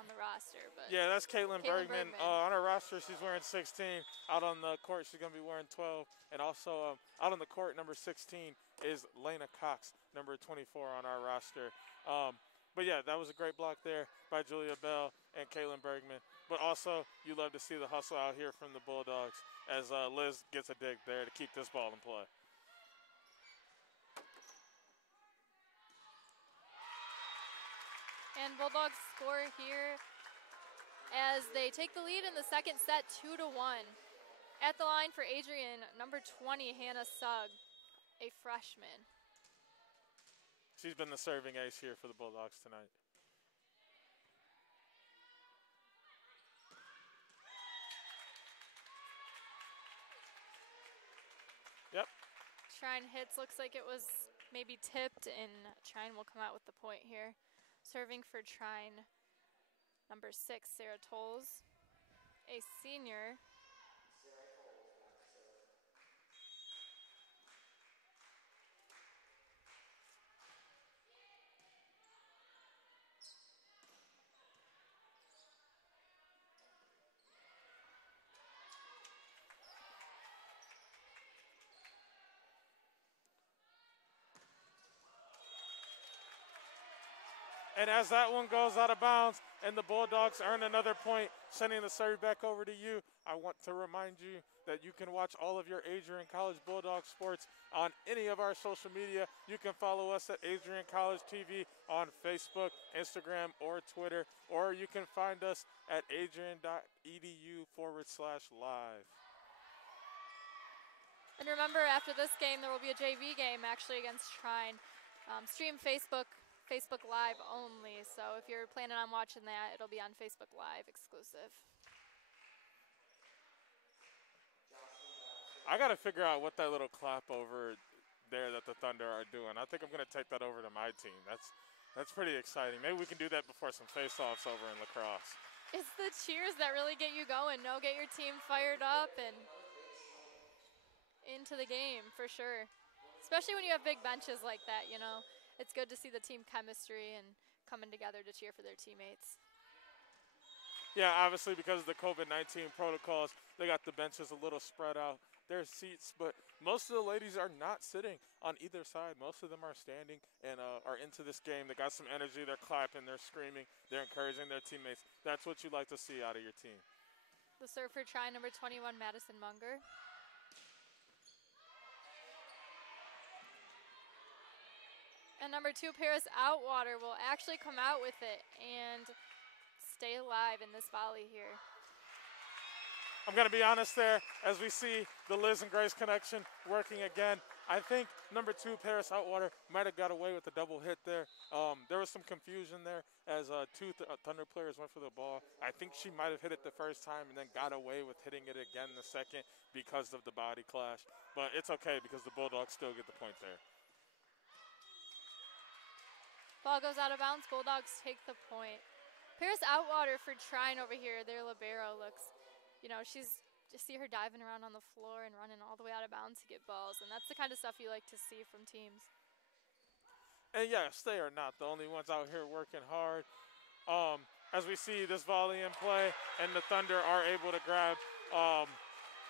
on the roster. But yeah, that's Caitlin Bergman. On her roster, she's wearing 16. Out on the court, she's going to be wearing 12. And also out on the court, number 16 is Lena Cox, number 24 on our roster. But, yeah, that was a great block there by Julia Bell and Caitlin Bergman. But also, you love to see the hustle out here from the Bulldogs as Liz gets a dig there to keep this ball in play. And Bulldogs score here as they take the lead in the second set, 2-1. At the line for Adrian, number 20, Hannah Sugg, a freshman. She's been the serving ace here for the Bulldogs tonight. Yep. Trine hits, looks like it was maybe tipped, and Trine will come out with the point here. Serving for Trine, number 6, Sarah Tolles, a senior. And as that one goes out of bounds and the Bulldogs earn another point, sending the serve back over to you, I want to remind you that you can watch all of your Adrian College Bulldogs sports on any of our social media. You can follow us at Adrian College TV on Facebook, Instagram, or Twitter, or you can find us at adrian.edu/live. And remember, after this game, there will be a JV game actually against Trine. Stream Facebook Live only, so if you're planning on watching that, it'll be on Facebook Live exclusive. I got to figure out what that little clap over there that the Thunder are doing. I think I'm going to take that over to my team. That's pretty exciting. Maybe we can do that before some face-offs over in lacrosse. It's the cheers that really get you going. No, get your team fired up and into the game for sure. Especially when you have big benches like that, you know. It's good to see the team chemistry and coming together to cheer for their teammates. Yeah, obviously because of the COVID-19 protocols, they got the benches a little spread out. There's seats, but most of the ladies are not sitting on either side. Most of them are standing and are into this game. They got some energy. They're clapping. They're screaming. They're encouraging their teammates. That's what you like to see out of your team. The serve for Trine, number 21, Madison Munger. And number 2, Paris Outwater will actually come out with it and stay alive in this volley here. I'm going to be honest there, as we see the Liz and Grace connection working again. I think number 2, Paris Outwater, might have got away with the double hit there. There was some confusion there as two Thunder players went for the ball. I think she might have hit it the first time and then got away with hitting it again the second because of the body clash. But it's okay because the Bulldogs still get the point there. Ball goes out of bounds. Bulldogs take the point. Paris Outwater for Trine over here. Their libero looks, you know, just see her diving around on the floor and running all the way out of bounds to get balls. And that's the kind of stuff you like to see from teams. And yes, they are not the only ones out here working hard. As we see this volley in play and the Thunder are able to grab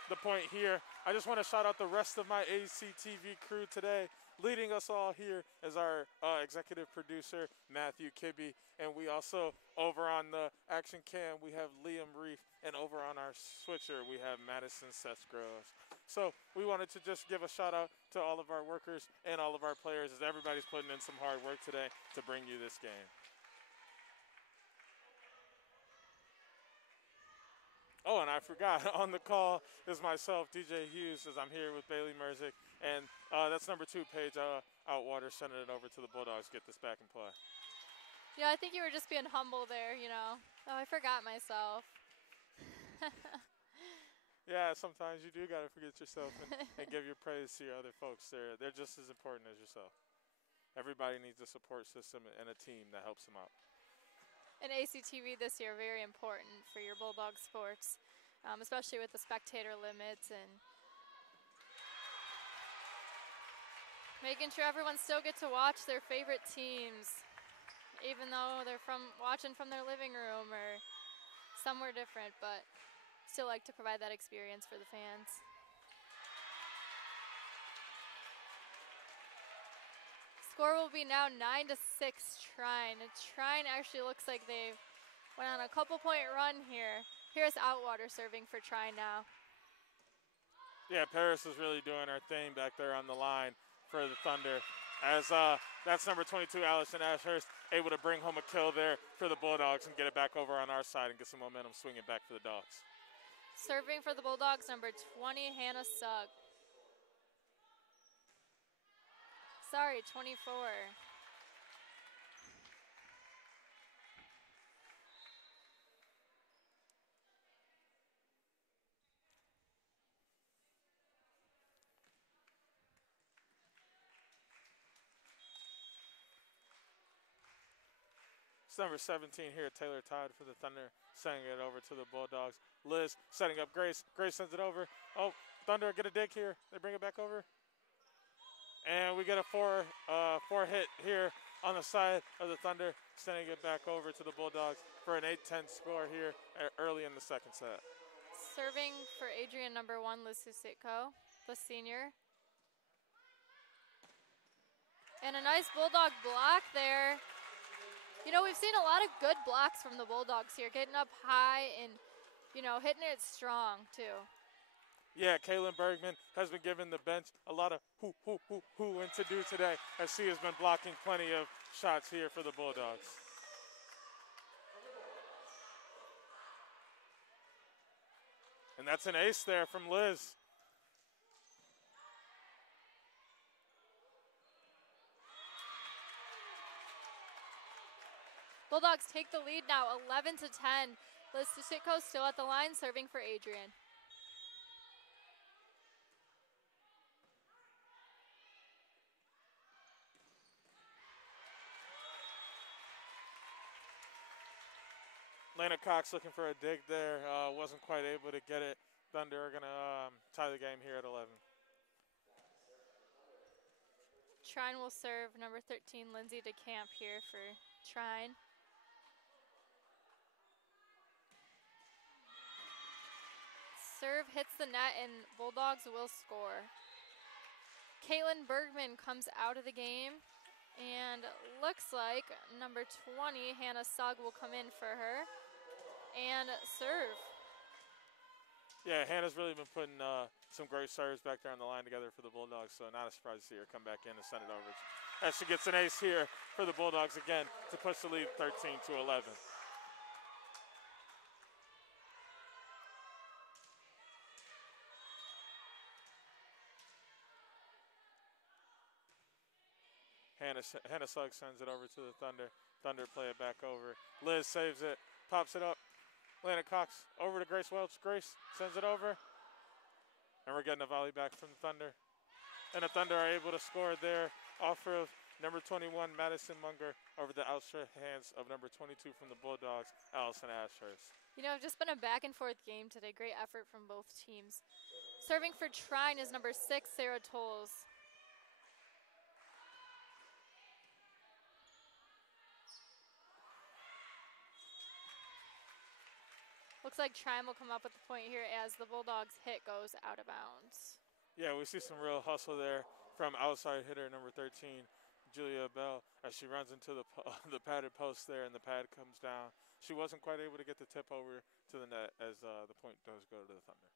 the point here. I just want to shout out the rest of my ACTV crew today. Leading us all here is our executive producer, Matthew Kibbe. And we also, over on the action cam, we have Liam Reef. And over on our switcher, we have Madison Sethgroves. So we wanted to just give a shout out to all of our workers and all of our players as everybody's putting in some hard work today to bring you this game. Oh, and I forgot, on the call is myself, DJ Hughes, as I'm here with Bailey Merzick. And that's number 2, Paige Outwater, sending it over to the Bulldogs, get this back in play. Yeah, I think you were just being humble there, you know. Oh, I forgot myself. Yeah, sometimes you do got to forget yourself and give your praise to your other folks. They're just as important as yourself. Everybody needs a support system and a team that helps them out. And ACTV this year, very important for your Bulldog sports, especially with the spectator limits and making sure everyone still gets to watch their favorite teams, even though they're watching from their living room or somewhere different, but still like to provide that experience for the fans. Score will be now 9-6 Trine. And Trine actually looks like they went on a couple-point run here. Paris Outwater serving for Trine now. Yeah, Paris is really doing her thing back there on the line for the Thunder. As that's number 22, Allison Ashurst, able to bring home a kill there for the Bulldogs and get it back over on our side and get some momentum swinging back for the Dogs. Serving for the Bulldogs, number 20, Hannah Sugg. Sorry, 24. It's number 17 here, Taylor Todd for the Thunder, sending it over to the Bulldogs. Liz setting up Grace. Grace sends it over. Oh, Thunder get a dig here. They bring it back over. And we get a four hit here on the side of the Thunder, sending it back over to the Bulldogs for an 8-10 score here early in the second set. Serving for Adrian, number 1, Liz Husitko, the senior. And a nice Bulldog block there. You know, we've seen a lot of good blocks from the Bulldogs here, getting up high and, you know, hitting it strong, too. Yeah, Kaylin Bergman has been giving the bench a lot of who and to do today, as she has been blocking plenty of shots here for the Bulldogs. And that's an ace there from Liz. Bulldogs take the lead now, 11-10. Liz Husitko still at the line, serving for Adrian. Lena Cox looking for a dig there, wasn't quite able to get it. Thunder are going to tie the game here at 11. Trine will serve number 13, Lindsay DeCamp here for Trine. Serve hits the net and Bulldogs will score. Caitlin Bergman comes out of the game and looks like number 20, Hannah Sugg, will come in for her and serve. Yeah, Hannah's really been putting some great serves back there on the line together for the Bulldogs, so not a surprise to see her come back in and send it over. As she gets an ace here for the Bulldogs again to push the lead 13-11. Hannah Suggs sends it over to the Thunder. Thunder play it back over. Liz saves it, pops it up. Lana Cox over to Grace Welch. Grace sends it over. And we're getting a volley back from the Thunder. And the Thunder are able to score there off of number 21, Madison Munger, over the outstretched hands of number 22 from the Bulldogs, Allison Ashurst. You know, it's just been a back-and-forth game today. Great effort from both teams. Serving for Trine is number 6, Sarah Tolles. Looks like Trine will come up with the point here as the Bulldogs' hit goes out of bounds. Yeah, we see some real hustle there from outside hitter number 13, Julia Bell, as she runs into the padded post there, and the pad comes down. She wasn't quite able to get the tip over to the net as the point does go to the Thunder.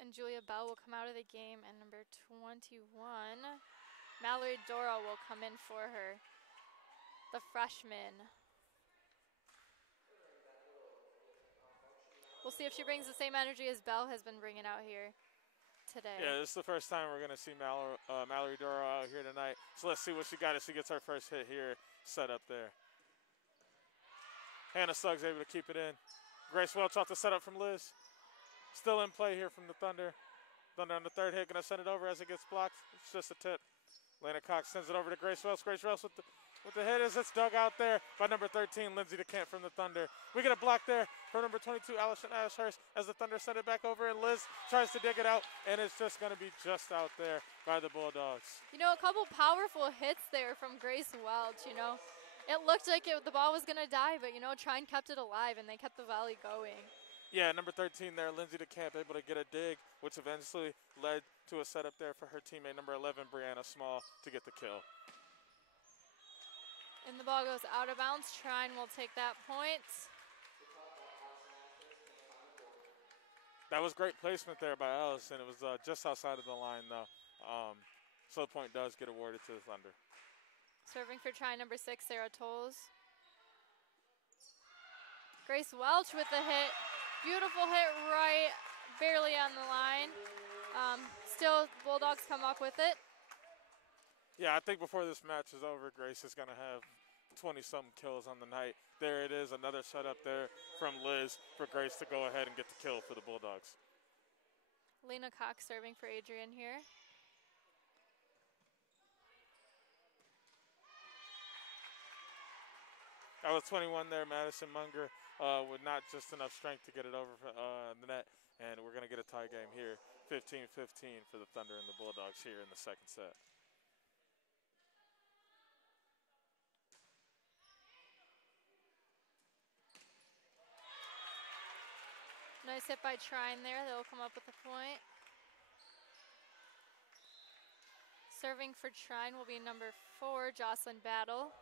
And Julia Bell will come out of the game, and number 21, Mallory Dora, will come in for her, the freshman. We'll see if she brings the same energy as Bell has been bringing out here today. Yeah, this is the first time we're going to see Mallory Dora out here tonight. So let's see what she got as she gets her first hit here set up there. Hannah Suggs able to keep it in. Grace Welch off the setup from Liz. Still in play here from the Thunder. Thunder on the third hit, going to send it over as it gets blocked. It's just a tip. Lana Cox sends it over to Grace Welch. Grace Welch with the hit as it's dug out there by number 13, Lindsay DeCamp from the Thunder. We get a block there from number 22, Allison Ashurst, as the Thunder send it back over, and Liz tries to dig it out, and it's just going to be just out there by the Bulldogs. You know, a couple powerful hits there from Grace Welch, you know. It looked like the ball was going to die, but, you know, Trine kept it alive, and they kept the volley going. Yeah, number 13 there, Lindsay DeCamp, able to get a dig, which eventually led to a setup there for her teammate, number 11, Brianna Small, to get the kill. And the ball goes out of bounds. Trine will take that point. That was great placement there by Allison. It was just outside of the line, though. So the point does get awarded to the Thunder. Serving for Trine, number 6, Sarah Tolles. Grace Welch with the hit. Beautiful hit right, barely on the line. Still, Bulldogs come up with it. Yeah, I think before this match is over, Grace is going to have 20-something kills on the night. There it is, another setup there from Liz for Grace to go ahead and get the kill for the Bulldogs. Lena Cox serving for Adrian here. That was 21 there, Madison Munger, with not just enough strength to get it over the net. And we're going to get a tie game here, 15-15 for the Thunder and the Bulldogs here in the second set. Nice hit by Trine there. They'll come up with a point. Serving for Trine will be number 4, Jocelyn Battle.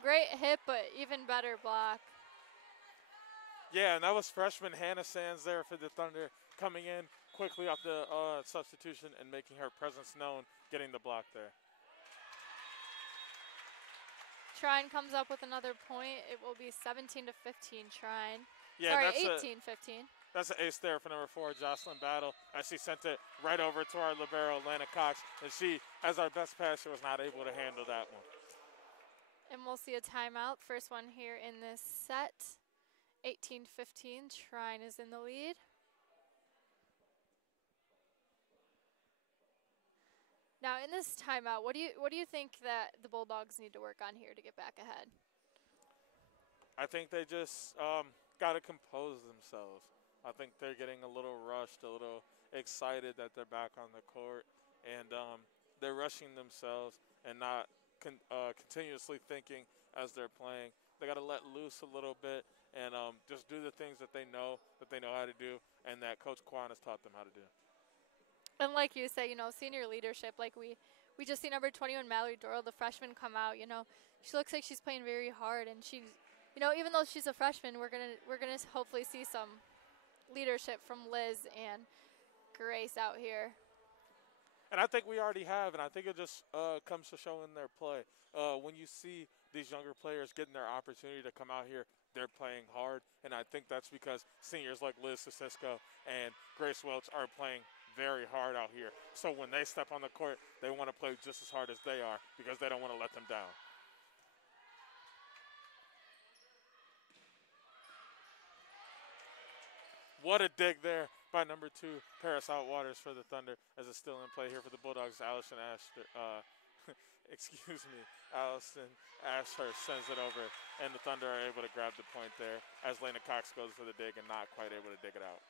Great hit, but even better block. Yeah, and that was freshman Hannah Sands there for the Thunder, coming in quickly off the substitution and making her presence known, getting the block there. Trine comes up with another point. It will be 17-15 Trine. Yeah, sorry, 18-15. That's an ace there for number 4, Jocelyn Battle, as she sent it right over to our libero, Lana Cox, and she, as our best passer, was not able to handle that one. And we'll see a timeout. First one here in this set. 18-15, Trine is in the lead. Now in this timeout, what do you think that the Bulldogs need to work on here to get back ahead? I think they just got to compose themselves. I think they're getting a little rushed, a little excited that they're back on the court, and they're rushing themselves and not continuously thinking as they're playing. They got to let loose a little bit and just do the things that they know how to do, and that Coach Kwan has taught them how to do. And like you say, senior leadership, like we just see number 21, Mallory Doral, the freshman, come out. She looks like she's playing very hard, and she's, even though she's a freshman, we're gonna hopefully see some leadership from Liz and Grace out here. And I think we already have, and I think it just comes to showing their play. When you see these younger players getting their opportunity to come out here, they're playing hard, and I think that's because seniors like Liz Sisco and Grace Welch are playing very hard out here. So when they step on the court, they want to play just as hard as they are because they don't want to let them down. What a dig there by number 2, Paris Outwaters for the Thunder, as it's still in play here for the Bulldogs. Allison Ashurst sends it over, and the Thunder are able to grab the point there as Lena Cox goes for the dig and not quite able to dig it out.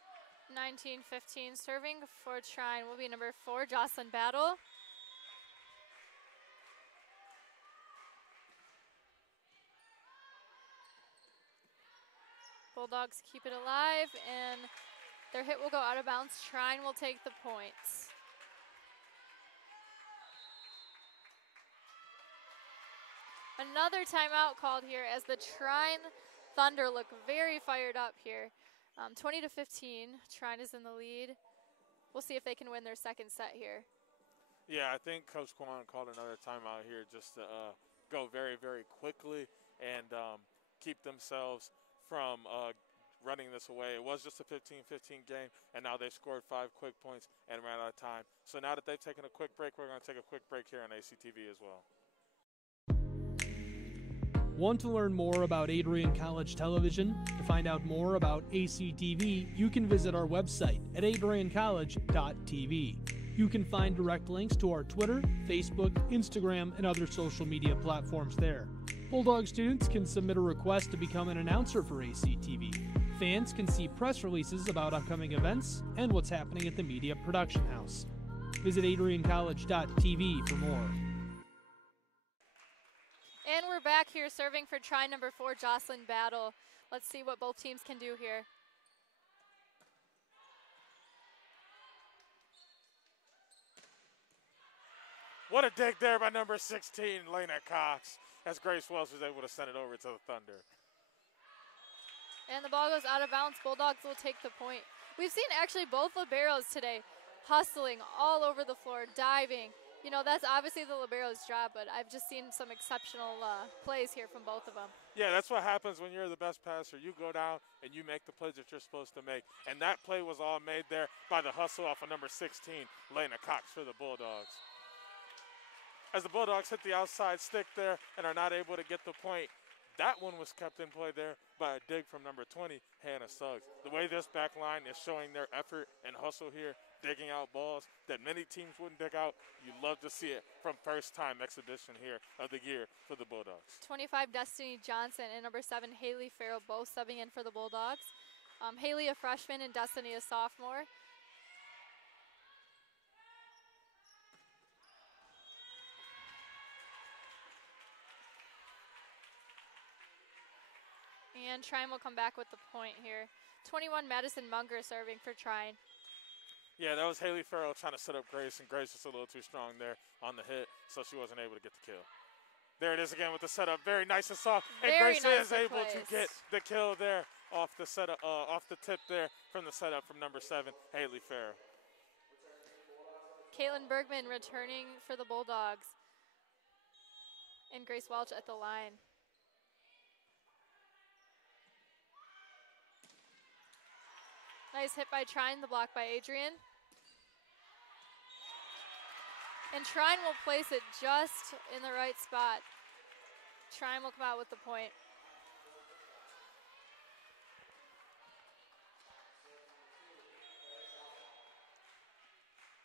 19-15, serving for Trine will be number 4, Jocelyn Battle. Bulldogs keep it alive, and their hit will go out of bounds. Trine will take the points. Another timeout called here as the Trine Thunder look very fired up here. 20-15, Trine is in the lead. We'll see if they can win their second set here. Yeah, I think Coach Kwan called another timeout here just to go very, very quickly and keep themselves from running this away. It was just a 15-15 game, and now they've scored 5 quick points and ran out of time. So now that they've taken a quick break, we're going to take a quick break here on ACTV as well. Want to learn more about Adrian College Television? To find out more about ACTV, you can visit our website at adriancollege.tv. You can find direct links to our Twitter, Facebook, Instagram, and other social media platforms there. Bulldog students can submit a request to become an announcer for ACTV. Fans can see press releases about upcoming events and what's happening at the Media Production House. Visit adriancollege.tv for more. And we're back here serving for Trine number 4, Jocelyn Battle. Let's see what both teams can do here. What a dig there by number 16, Lena Cox, as Grace Wells was able to send it over to the Thunder. And the ball goes out of bounds. Bulldogs will take the point. We've seen actually both liberos today hustling all over the floor, diving. You know, that's obviously the libero's job, but I've just seen some exceptional plays here from both of them. Yeah, that's what happens when you're the best passer. You go down and you make the plays that you're supposed to make. And that play was all made there by the hustle off of number 16, Lena Cox for the Bulldogs. As the Bulldogs hit the outside stick there and are not able to get the point, that one was kept in play there by a dig from number 20, Hannah Suggs. The way this back line is showing their effort and hustle here, digging out balls that many teams wouldn't dig out, you love to see it from first-time exhibition here of the year for the Bulldogs. 25, Destiny Johnson, and number 7, Haley Farrell, both subbing in for the Bulldogs. Haley, a freshman, and Destiny, a sophomore. And Trine will come back with the point here. 21, Madison Munger serving for Trine. Yeah, that was Haley Farrell trying to set up Grace, and Grace was a little too strong there on the hit, so she wasn't able to get the kill. There it is again with the setup. Very nice and soft. And Grace is able to get the kill there off the setup, off the tip there from the setup from number 7, Haley Farrell. Caitlin Bergman returning for the Bulldogs. And Grace Welch at the line. Nice hit by Trine, the block by Adrian. And Trine will place it just in the right spot. Trine will come out with the point.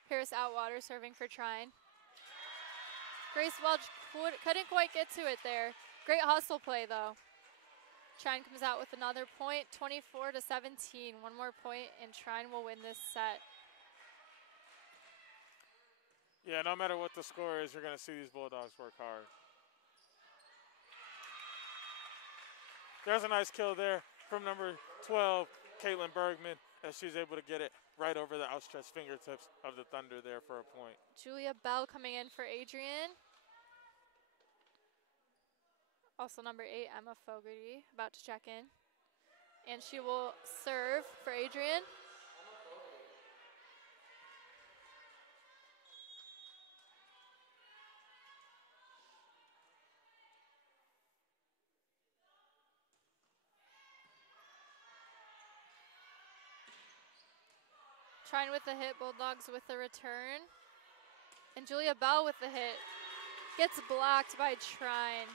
Paris Outwater serving for Trine. Grace Welch couldn't quite get to it there. Great hustle play though. Trine comes out with another point, 24-17. One more point, and Trine will win this set. Yeah, no matter what the score is, you're going to see these Bulldogs work hard. There's a nice kill there from number 12, Caitlin Bergman, as she's able to get it right over the outstretched fingertips of the Thunder there for a point. Julia Bell coming in for Adrian. Also number 8, Emma Fogarty, about to check in. And she will serve for Adrian. Trine with the hit, Bulldogs with the return. And Julia Bell with the hit. Gets blocked by Trine.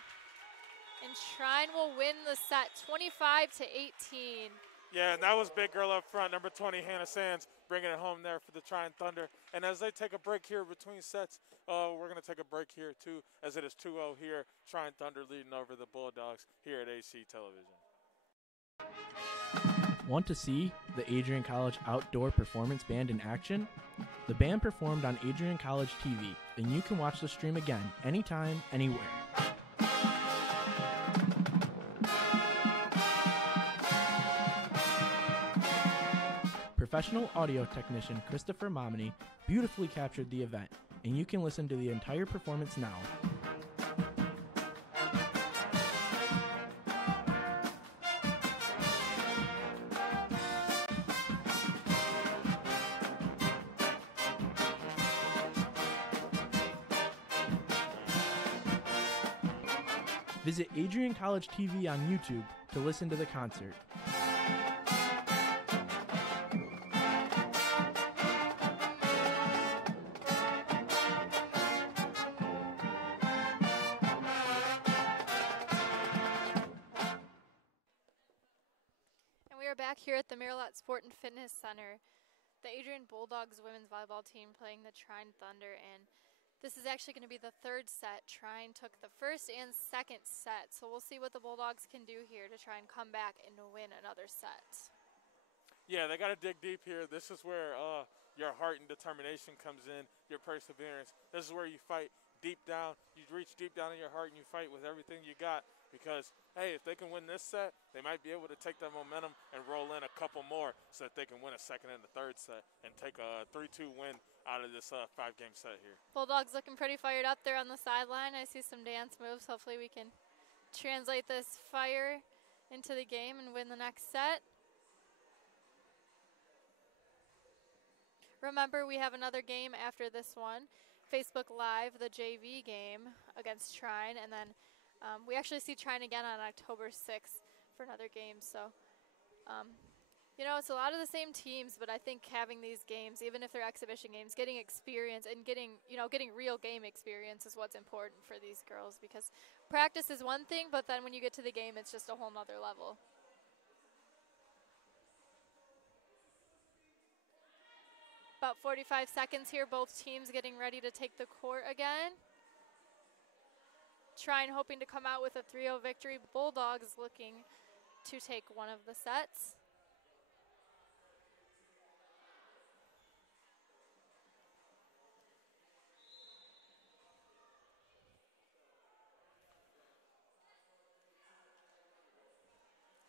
And Trine will win the set 25-18. Yeah, and that was big girl up front, number 20, Hannah Sands, bringing it home there for the Trine Thunder. And as they take a break here between sets, we're going to take a break here too, as it is 2-0 here. Trine Thunder leading over the Bulldogs here at AC Television. Want to see the Adrian College Outdoor Performance Band in action? The band performed on Adrian College TV, and you can watch the stream again anytime, anywhere. Professional audio technician Christopher Momini beautifully captured the event, and you can listen to the entire performance now. Visit Adrian College TV on YouTube to listen to the concert. And we are back here at the Marilat Sport and Fitness Center. The Adrian Bulldogs women's volleyball team playing the Trine Thunder, and this is actually going to be the third set. Trine took the first and second set, so we'll see what the Bulldogs can do here to try and come back and win another set. Yeah, they got to dig deep here. This is where your heart and determination comes in, your perseverance. This is where you fight deep down. You reach deep down in your heart and you fight with everything you got because, hey, if they can win this set, they might be able to take that momentum and roll in a couple more so that they can win a second and a third set and take a 3-2 win out of this 5-game set here. Bulldogs looking pretty fired up there on the sideline. I see some dance moves. Hopefully we can translate this fire into the game and win the next set. Remember, we have another game after this one. Facebook Live, the JV game against Trine, and then we actually see Trine again on October 6th for another game. So, you know, it's a lot of the same teams, but I think having these games, even if they're exhibition games, getting experience and getting real game experience is what's important for these girls, because practice is one thing, but then when you get to the game, it's just a whole nother level. About 45 seconds here, both teams getting ready to take the court again. Trine hoping to come out with a 3-0 victory. Bulldogs looking to take one of the sets.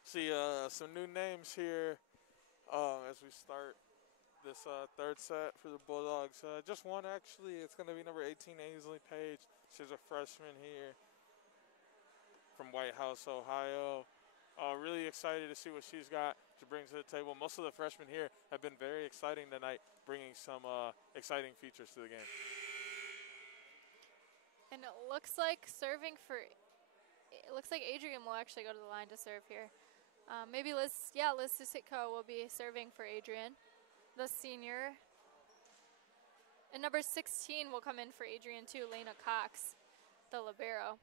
See some new names here as we start this third set for the Bulldogs. Just one, actually. It's going to be number 18, Ainsley Page. She's a freshman here from White House, Ohio. Really excited to see what she's got to bring to the table. Most of the freshmen here have been very exciting tonight, bringing some exciting features to the game. And it looks like Adrian will actually go to the line to serve here. Maybe Liz Susitko will be serving for Adrian, the senior. And number 16 will come in for Adrian too, Lena Cox, the libero.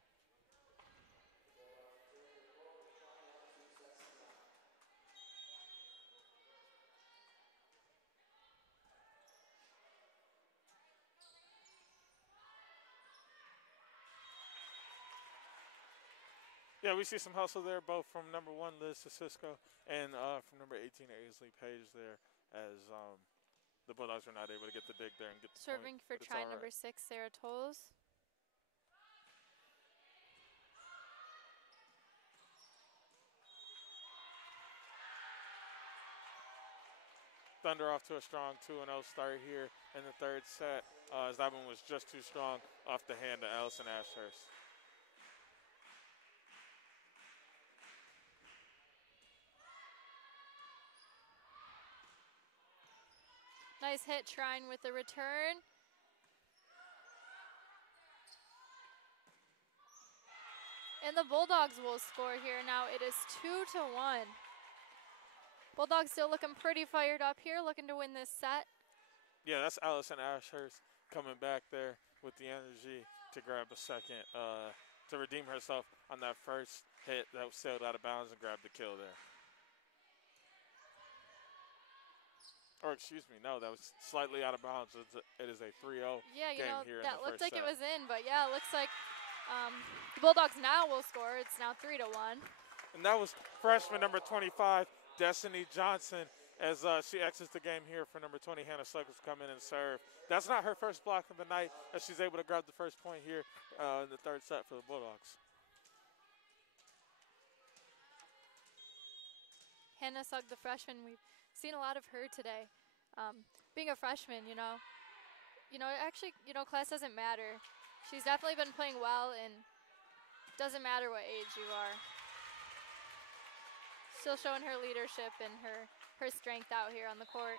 Yeah, we see some hustle there, both from number 1, Liz Susitko, and from number 18, Ainsley Page there, as the Bulldogs are not able to get the dig there and get the Serving point, for Trine, right. number 6, Sarah Tolles. Thunder off to a strong 2-0 start here in the third set, as that one was just too strong off the hand of Allison Ashurst. Nice hit, Trine with the return. And the Bulldogs will score here. Now it is 2-1. Bulldogs still looking pretty fired up here, looking to win this set. Yeah, that's Allison Ashurst coming back there with the energy to grab a second, to redeem herself on that first hit that was sailed out of bounds and grabbed the kill there. Or excuse me, no, that was slightly out of bounds. It is a 3-0 yeah, you game know, here in that the looked first like set. it was in, but yeah, it looks like the Bulldogs now will score. It's now 3-1. And that was freshman number 25, Destiny Johnson, as she exits the game here for number 20, Hannah Suckles, come in and serve. That's not her first block of the night, as she's able to grab the first point here in the third set for the Bulldogs. Hannah Sugg, the freshman, we've seen a lot of her today. Being a freshman, actually, class doesn't matter. She's definitely been playing well, and doesn't matter what age you are. Still showing her leadership and her strength out here on the court.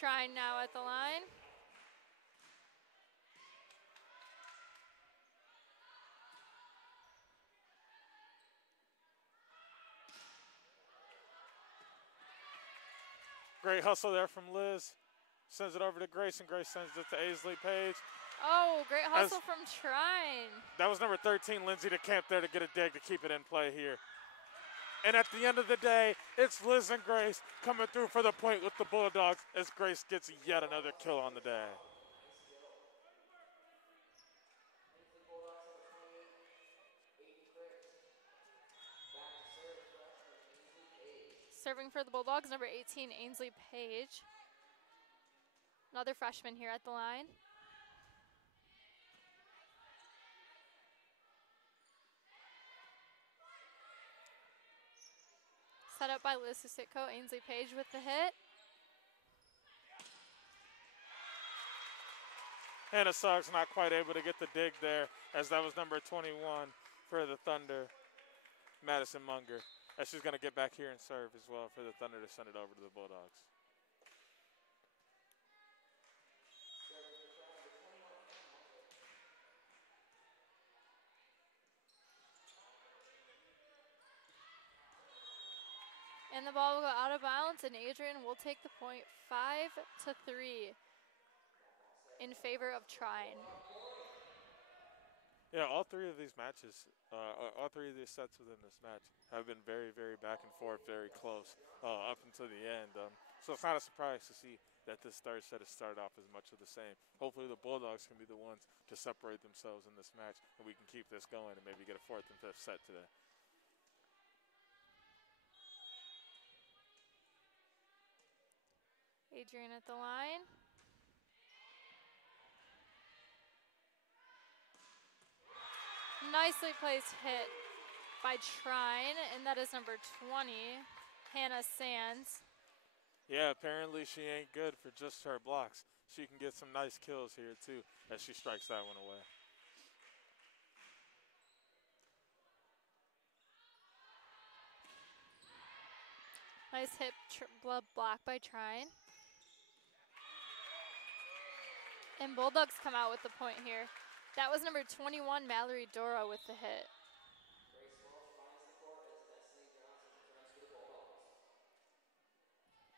Trine now at the line. Great hustle there from Liz. Sends it over to Grace, and Grace sends it to Aisley Page. Oh, great hustle from Trine. That was number 13, Lindsay DeCamp, there to get a dig to keep it in play here. And at the end of the day, it's Liz and Grace coming through for the point with the Bulldogs as Grace gets yet another kill on the day. Serving for the Bulldogs, number 18, Ainsley Page. Another freshman here at the line. Set up by Liz Susitko, Ainsley Page with the hit. Hannah Suggs not quite able to get the dig there, as that was number 21 for the Thunder, Madison Munger, as she's going to get back here and serve as well for the Thunder to send it over to the Bulldogs. And the ball will go out of bounds, and Adrian will take the point 5-3 in favor of Trine. Yeah, all three of these matches, all three of these sets within this match have been very, very back and forth, very close up until the end. So it's not a surprise to see that this third set has started off as much of the same. Hopefully the Bulldogs can be the ones to separate themselves in this match, and we can keep this going and maybe get a fourth and fifth set today. Adrian at the line. Nicely placed hit by Trine, and that is number 20, Hannah Sands. Yeah, apparently she ain't good for just her blocks. She can get some nice kills here too as she strikes that one away. Nice hip block by Trine. And Bulldogs come out with the point here. That was number 21, Mallory Dora, with the hit.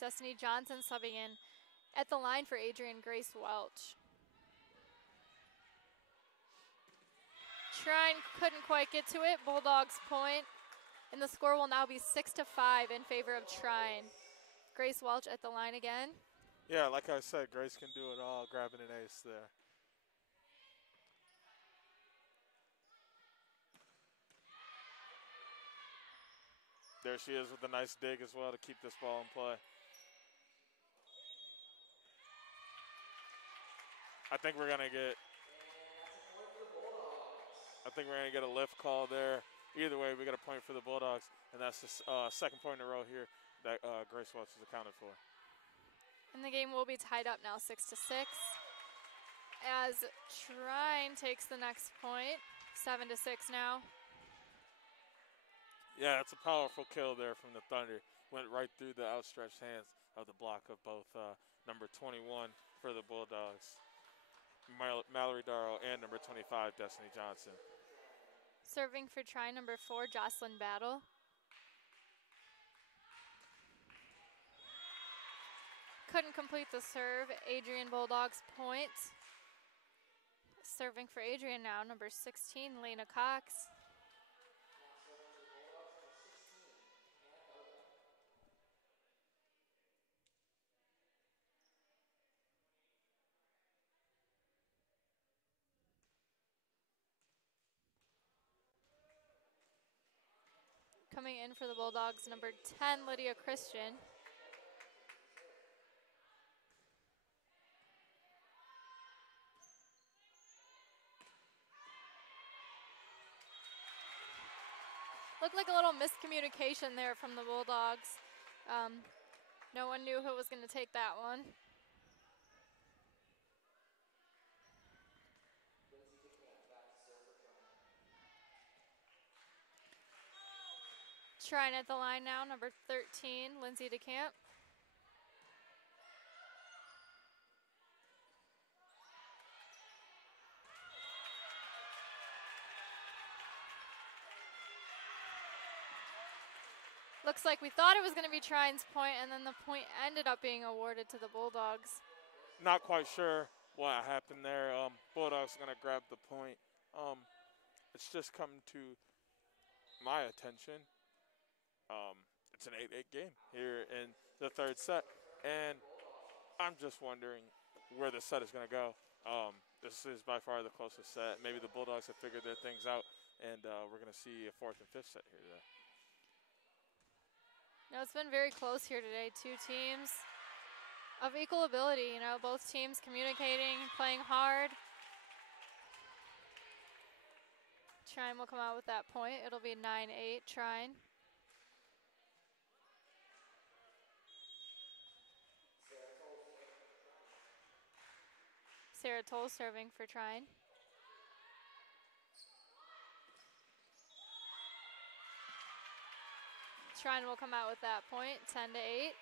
Destiny Johnson subbing in at the line for Adrian, Grace Welch. Trine couldn't quite get to it. Bulldogs point. And the score will now be 6-5 in favor of Trine. Grace Welch at the line again. Yeah, like I said, Grace can do it all, grabbing an ace there. There she is with a nice dig as well to keep this ball in play. I think we're gonna get a lift call there. Either way, we got a point for the Bulldogs, and that's the second point in a row here that Grace Welch is accounted for. And the game will be tied up now 6-6 as Trine takes the next point, 7-6 now. Yeah, it's a powerful kill there from the Thunder. Went right through the outstretched hands of the block of both number 21 for the Bulldogs. Mallory Darrow, and number 25, Destiny Johnson. Serving for Trine, number 4, Jocelyn Battle. Couldn't complete the serve. Adrian Bulldogs point. Serving for Adrian now, number 16, Lena Cox. Coming in for the Bulldogs, number 10, Lydia Christian. Looked like a little miscommunication there from the Bulldogs. No one knew who was going to take that one. Trine at the line now, number 13, Lindsay DeCamp. Looks like we thought it was going to be Trine's point, and then the point ended up being awarded to the Bulldogs. Not quite sure what happened there. Bulldogs are going to grab the point. It's just come to my attention. It's an 8-8 game here in the third set, and I'm just wondering where the set is going to go. This is by far the closest set. Maybe the Bulldogs have figured their things out, and we're going to see a fourth and fifth set here today. No, it's been very close here today. Two teams of equal ability, you know, both teams communicating, playing hard. Trine will come out with that point. It'll be 9-8 Trine. Sarah Toll serving for Trine. Trine will come out with that point, 10-8.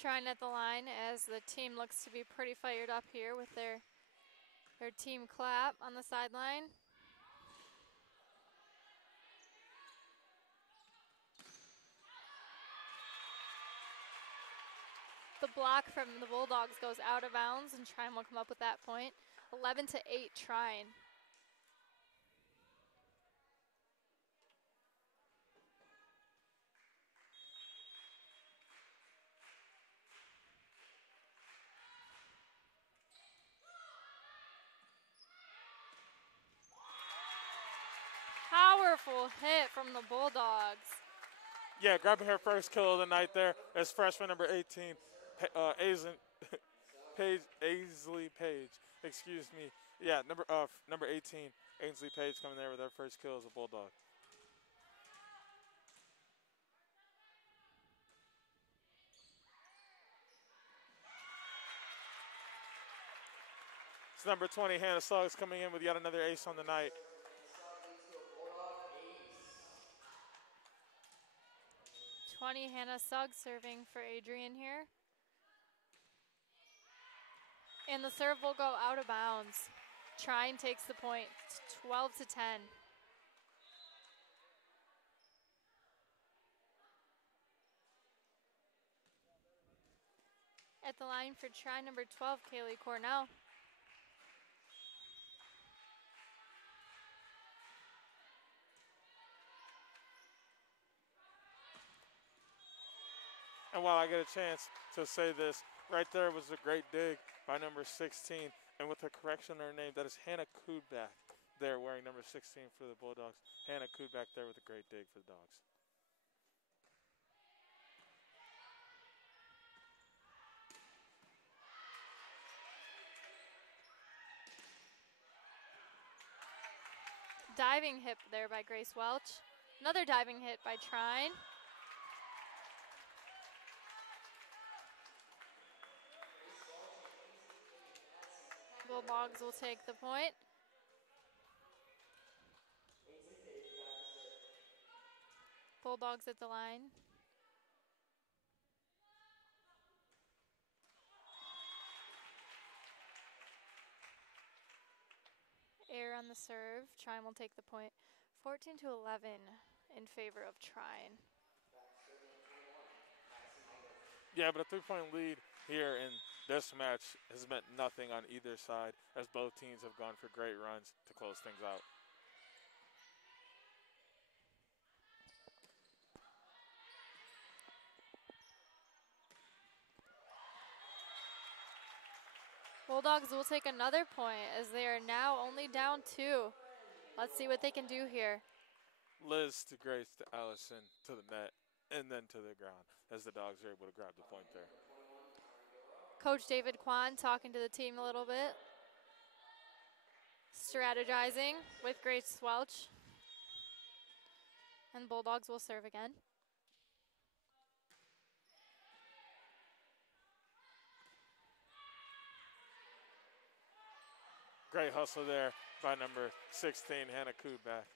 Trine at the line as the team looks to be pretty fired up here with their team clap on the sideline. The block from the Bulldogs goes out of bounds, and Trine will come up with that point. 11-8 Trine. Powerful hit from the Bulldogs. Yeah, grabbing her first kill of the night there as freshman number 18, Ainsley Page. Excuse me. Yeah, number 18, Ainsley Page coming there with her first kill as a Bulldog. It's number 20, Hannah Suggs, coming in with yet another ace on the night. 20, Hannah Suggs serving for Adrian here. And the serve will go out of bounds. Trine takes the point, 12-10. At the line for Trine, number 12, Kaylee Cornell. And while I get a chance to say this, right there was a great dig by number 16. And with a correction on her name, that is Hannah Kudback there wearing number 16 for the Bulldogs. Hannah Kudback there with a great dig for the Dogs. Diving hit there by Grace Welch. Another diving hit by Trine. Bulldogs will take the point. Bulldogs at the line. Air on the serve. Trine will take the point. 14-11 in favor of Trine. Yeah, but a 3-point lead here in this match has meant nothing on either side, as both teams have gone for great runs to close things out. Bulldogs will take another point as they are now only down 2. Let's see what they can do here. Liz to Grace to Allison to the net and then to the ground as the Dogs are able to grab the point there. Coach David Kwan talking to the team a little bit. Strategizing with Grace Welch. And Bulldogs will serve again. Great hustle there by number 16, Hannah Kubak.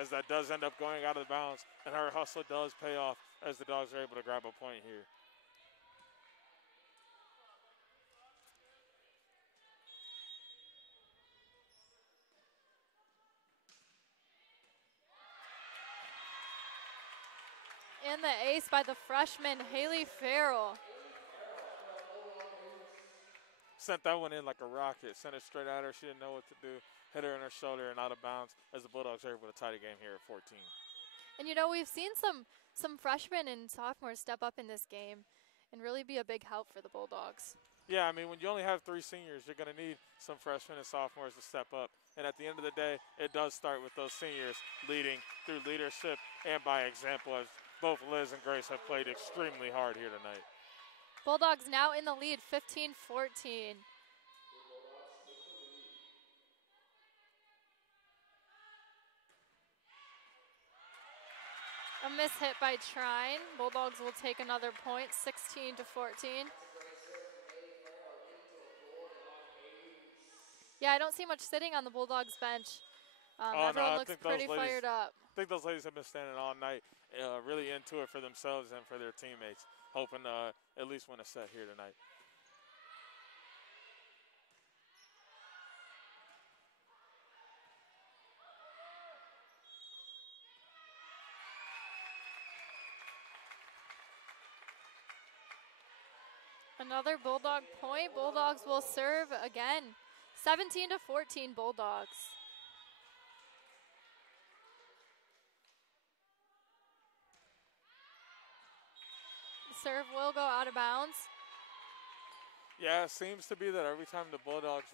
As that does end up going out of bounds, and her hustle does pay off as the Dogs are able to grab a point here. And the ace by the freshman, Haley Farrell. Sent that one in like a rocket. Sent it straight at her. She didn't know what to do. Hit her in her shoulder and out of bounds as the Bulldogs are able to tie the game here at 14. And you know, we've seen some freshmen and sophomores step up in this game and really be a big help for the Bulldogs. Yeah, I mean, when you only have 3 seniors, you're going to need some freshmen and sophomores to step up. And at the end of the day, it does start with those seniors leading through leadership and by example, as both Liz and Grace have played extremely hard here tonight. Bulldogs now in the lead, 15-14. A miss hit by Trine. Bulldogs will take another point, 16-14. Yeah, I don't see much sitting on the Bulldogs bench. Everyone looks pretty fired up. I think those ladies have been standing all night, really into it for themselves and for their teammates, hoping to at least win a set here tonight. Another Bulldog point. Bulldogs will serve again. 17-14 Bulldogs. The serve will go out of bounds. Yeah, it seems to be that every time the Bulldogs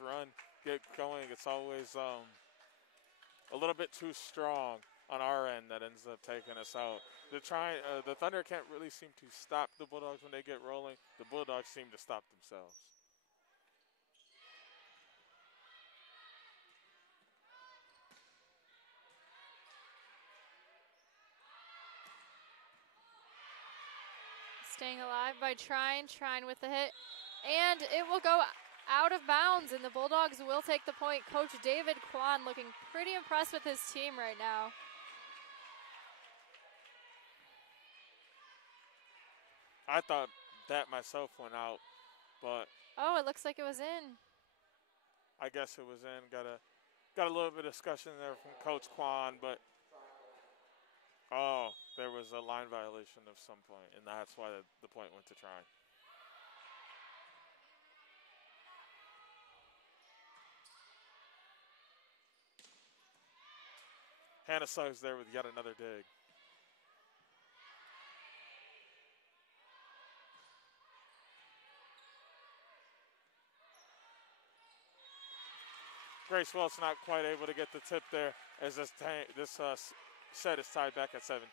get going, it's always a little bit too strong on our end that ends up taking us out. The Thunder can't really seem to stop the Bulldogs when they get rolling. The Bulldogs seem to stop themselves. Staying alive by Trine. Trine with the hit. And it will go out of bounds, and the Bulldogs will take the point. Coach David Kwan looking pretty impressed with his team right now. I thought that myself went out, but oh, it looks like it was in. I guess it was in. Got a little bit of discussion there from Coach Kwan, but oh, there was a line violation of some point, and that's why the point went to Trine. Hannah Suggs there with yet another dig. Grace Welch not quite able to get the tip there as this set is tied back at 17.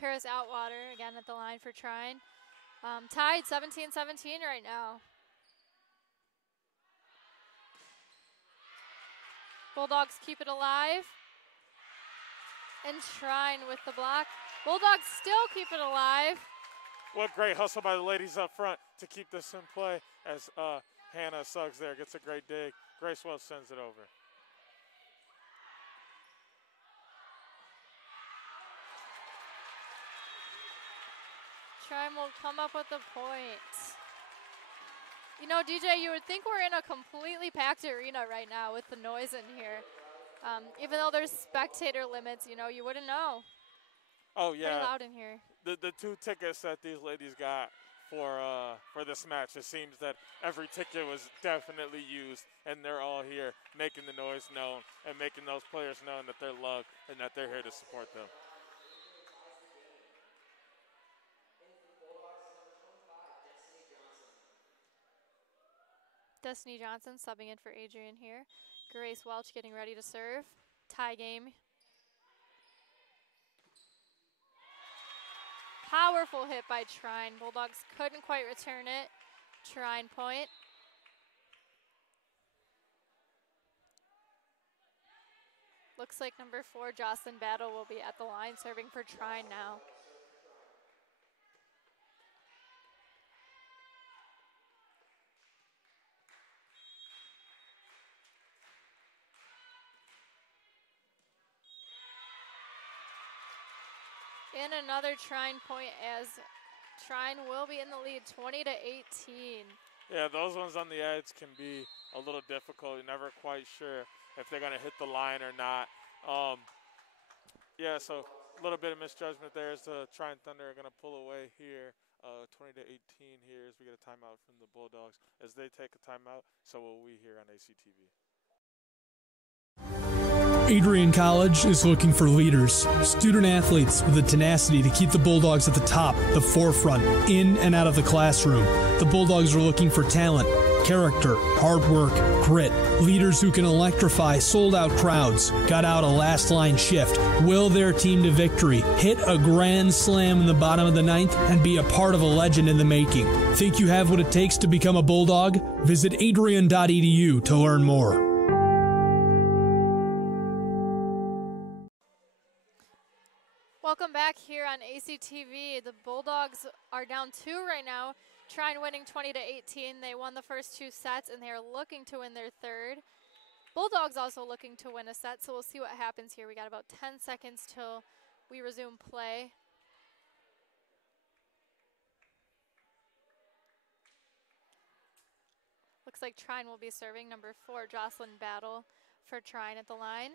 Paris Outwater again at the line for Trine. Tied 17-17 right now. Bulldogs keep it alive. And Trine with the block. Bulldogs still keep it alive. What great hustle by the ladies up front to keep this in play as Hannah Suggs there gets a great dig. Grace Welch sends it over. Trine will come up with the point. You know, DJ, you would think we're in a completely packed arena right now with the noise in here. Even though there's spectator limits, you know, you wouldn't know. Oh, yeah. Pretty loud in here. The 2 tickets that these ladies got for this match, it seems that every ticket was definitely used, and they're all here making the noise known and making those players know that they're loved and that they're here to support them. Destiny Johnson subbing in for Adrian here. Grace Welch getting ready to serve. Tie game. Powerful hit by Trine. Bulldogs couldn't quite return it. Trine point. Looks like number 4, Jocelyn Battle, will be at the line serving for Trine now. And another Trine point as Trine will be in the lead 20-18. Yeah, those ones on the edge can be a little difficult. You're never quite sure if they're going to hit the line or not. Yeah, so a little bit of misjudgment there as the Trine Thunder are going to pull away here. 20-18 here as we get a timeout from the Bulldogs. As they take a timeout, so will we here on ACTV. Adrian College is looking for leaders, student athletes with the tenacity to keep the Bulldogs at the top, the forefront, in and out of the classroom. The Bulldogs are looking for talent, character, hard work, grit, leaders who can electrify sold-out crowds, gut out a last-line shift, will their team to victory, hit a grand slam in the bottom of the 9th, and be a part of a legend in the making. Think you have what it takes to become a Bulldog? Visit adrian.edu to learn more. Welcome back here on ACTV. The Bulldogs are down 2 right now. Trine winning 20-18. They won the first 2 sets, and they are looking to win their 3rd. Bulldogs also looking to win a set, so we'll see what happens here. We got about 10 seconds till we resume play. Looks like Trine will be serving. Number 4, Jocelyn Battle for Trine at the line.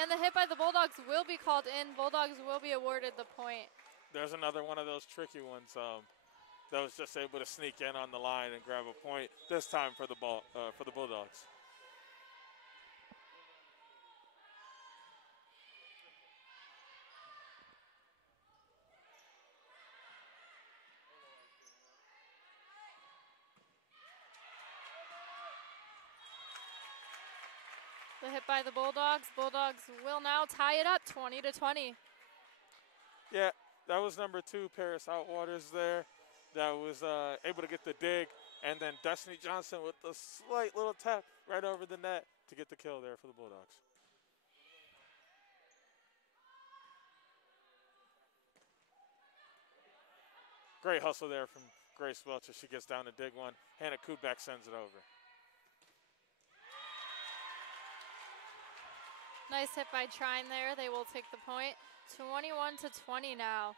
And the hit by the Bulldogs will be called in. Bulldogs will be awarded the point. There's another one of those tricky ones that was just able to sneak in on the line and grab a point, this time for the Bulldogs. The hit by the Bulldogs. Bulldogs will now tie it up 20-20. Yeah, that was number 2, Paris Outwaters there. That was able to get the dig. And then Destiny Johnson with a slight little tap right over the net to get the kill there for the Bulldogs. Great hustle there from Grace Welch as she gets down to dig one. Hannah Kubak sends it over. Nice hit by Trine there. They will take the point. 21-20 now.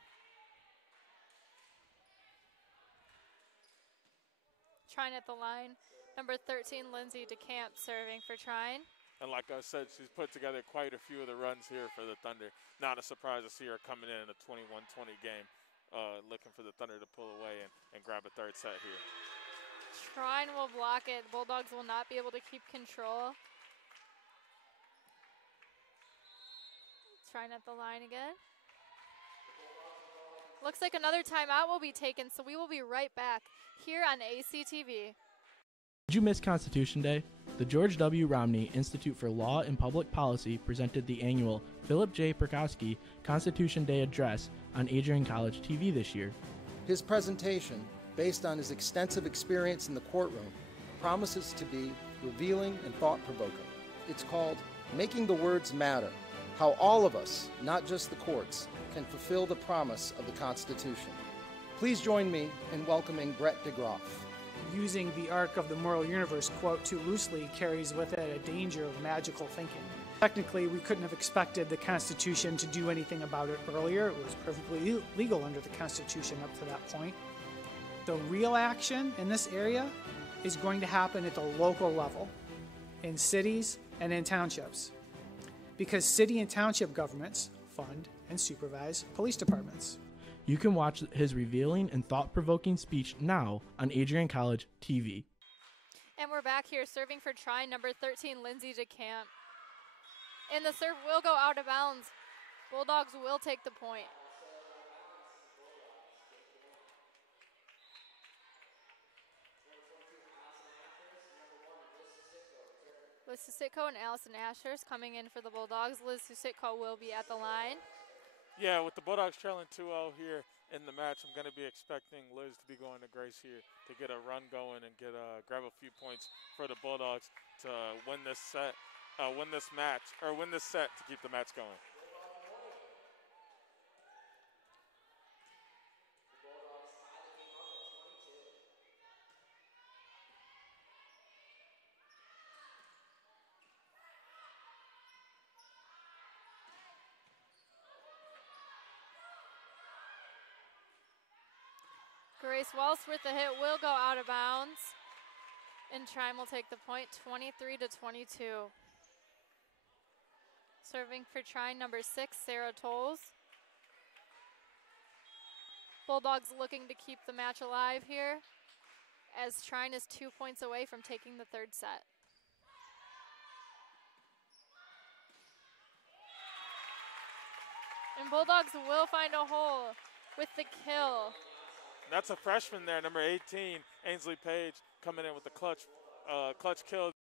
Trine at the line. Number 13, Lindsay DeCamp serving for Trine. And like I said, she's put together quite a few of the runs here for the Thunder. Not a surprise to see her coming in a 21-20 game, looking for the Thunder to pull away and grab a 3rd set here. Trine will block it. Bulldogs will not be able to keep control. Trine at the line again. Looks like another timeout will be taken, so we will be right back here on ACTV. Did you miss Constitution Day? The George W. Romney Institute for Law and Public Policy presented the annual Philip J. Perkowski Constitution Day address on Adrian College TV this year. His presentation, based on his extensive experience in the courtroom, promises to be revealing and thought-provoking. It's called Making the Words Matter: How All of Us, not just the courts, can fulfill the promise of the Constitution. Please join me in welcoming Brett DeGroff. Using the arc of the moral universe quote too loosely carries with it a danger of magical thinking. Technically, we couldn't have expected the Constitution to do anything about it earlier. It was perfectly legal under the Constitution up to that point. The real action in this area is going to happen at the local level, in cities and in townships, because city and township governments fund and supervise police departments. You can watch his revealing and thought-provoking speech now on Adrian College TV. And we're back here serving for Trine, number 13, Lindsay DeCamp. And the serve will go out of bounds. Bulldogs will take the point. Liz Susitko and Allison Ashurst coming in for the Bulldogs. Liz Susitko will be at the line. Yeah, with the Bulldogs trailing 2-0 here in the match, I'm going to be expecting Liz to be going to Grace here to get a run going and grab a few points for the Bulldogs to win this set, win this set to keep the match going. Grace Walsh with the hit will go out of bounds. And Trine will take the point, 23-22. Serving for Trine, number 6, Sarah Tolles. Bulldogs looking to keep the match alive here, as Trine is 2 points away from taking the third set. And Bulldogs will find a hole with the kill. That's a freshman there, number 18, Ainsley Page, coming in with the clutch kill.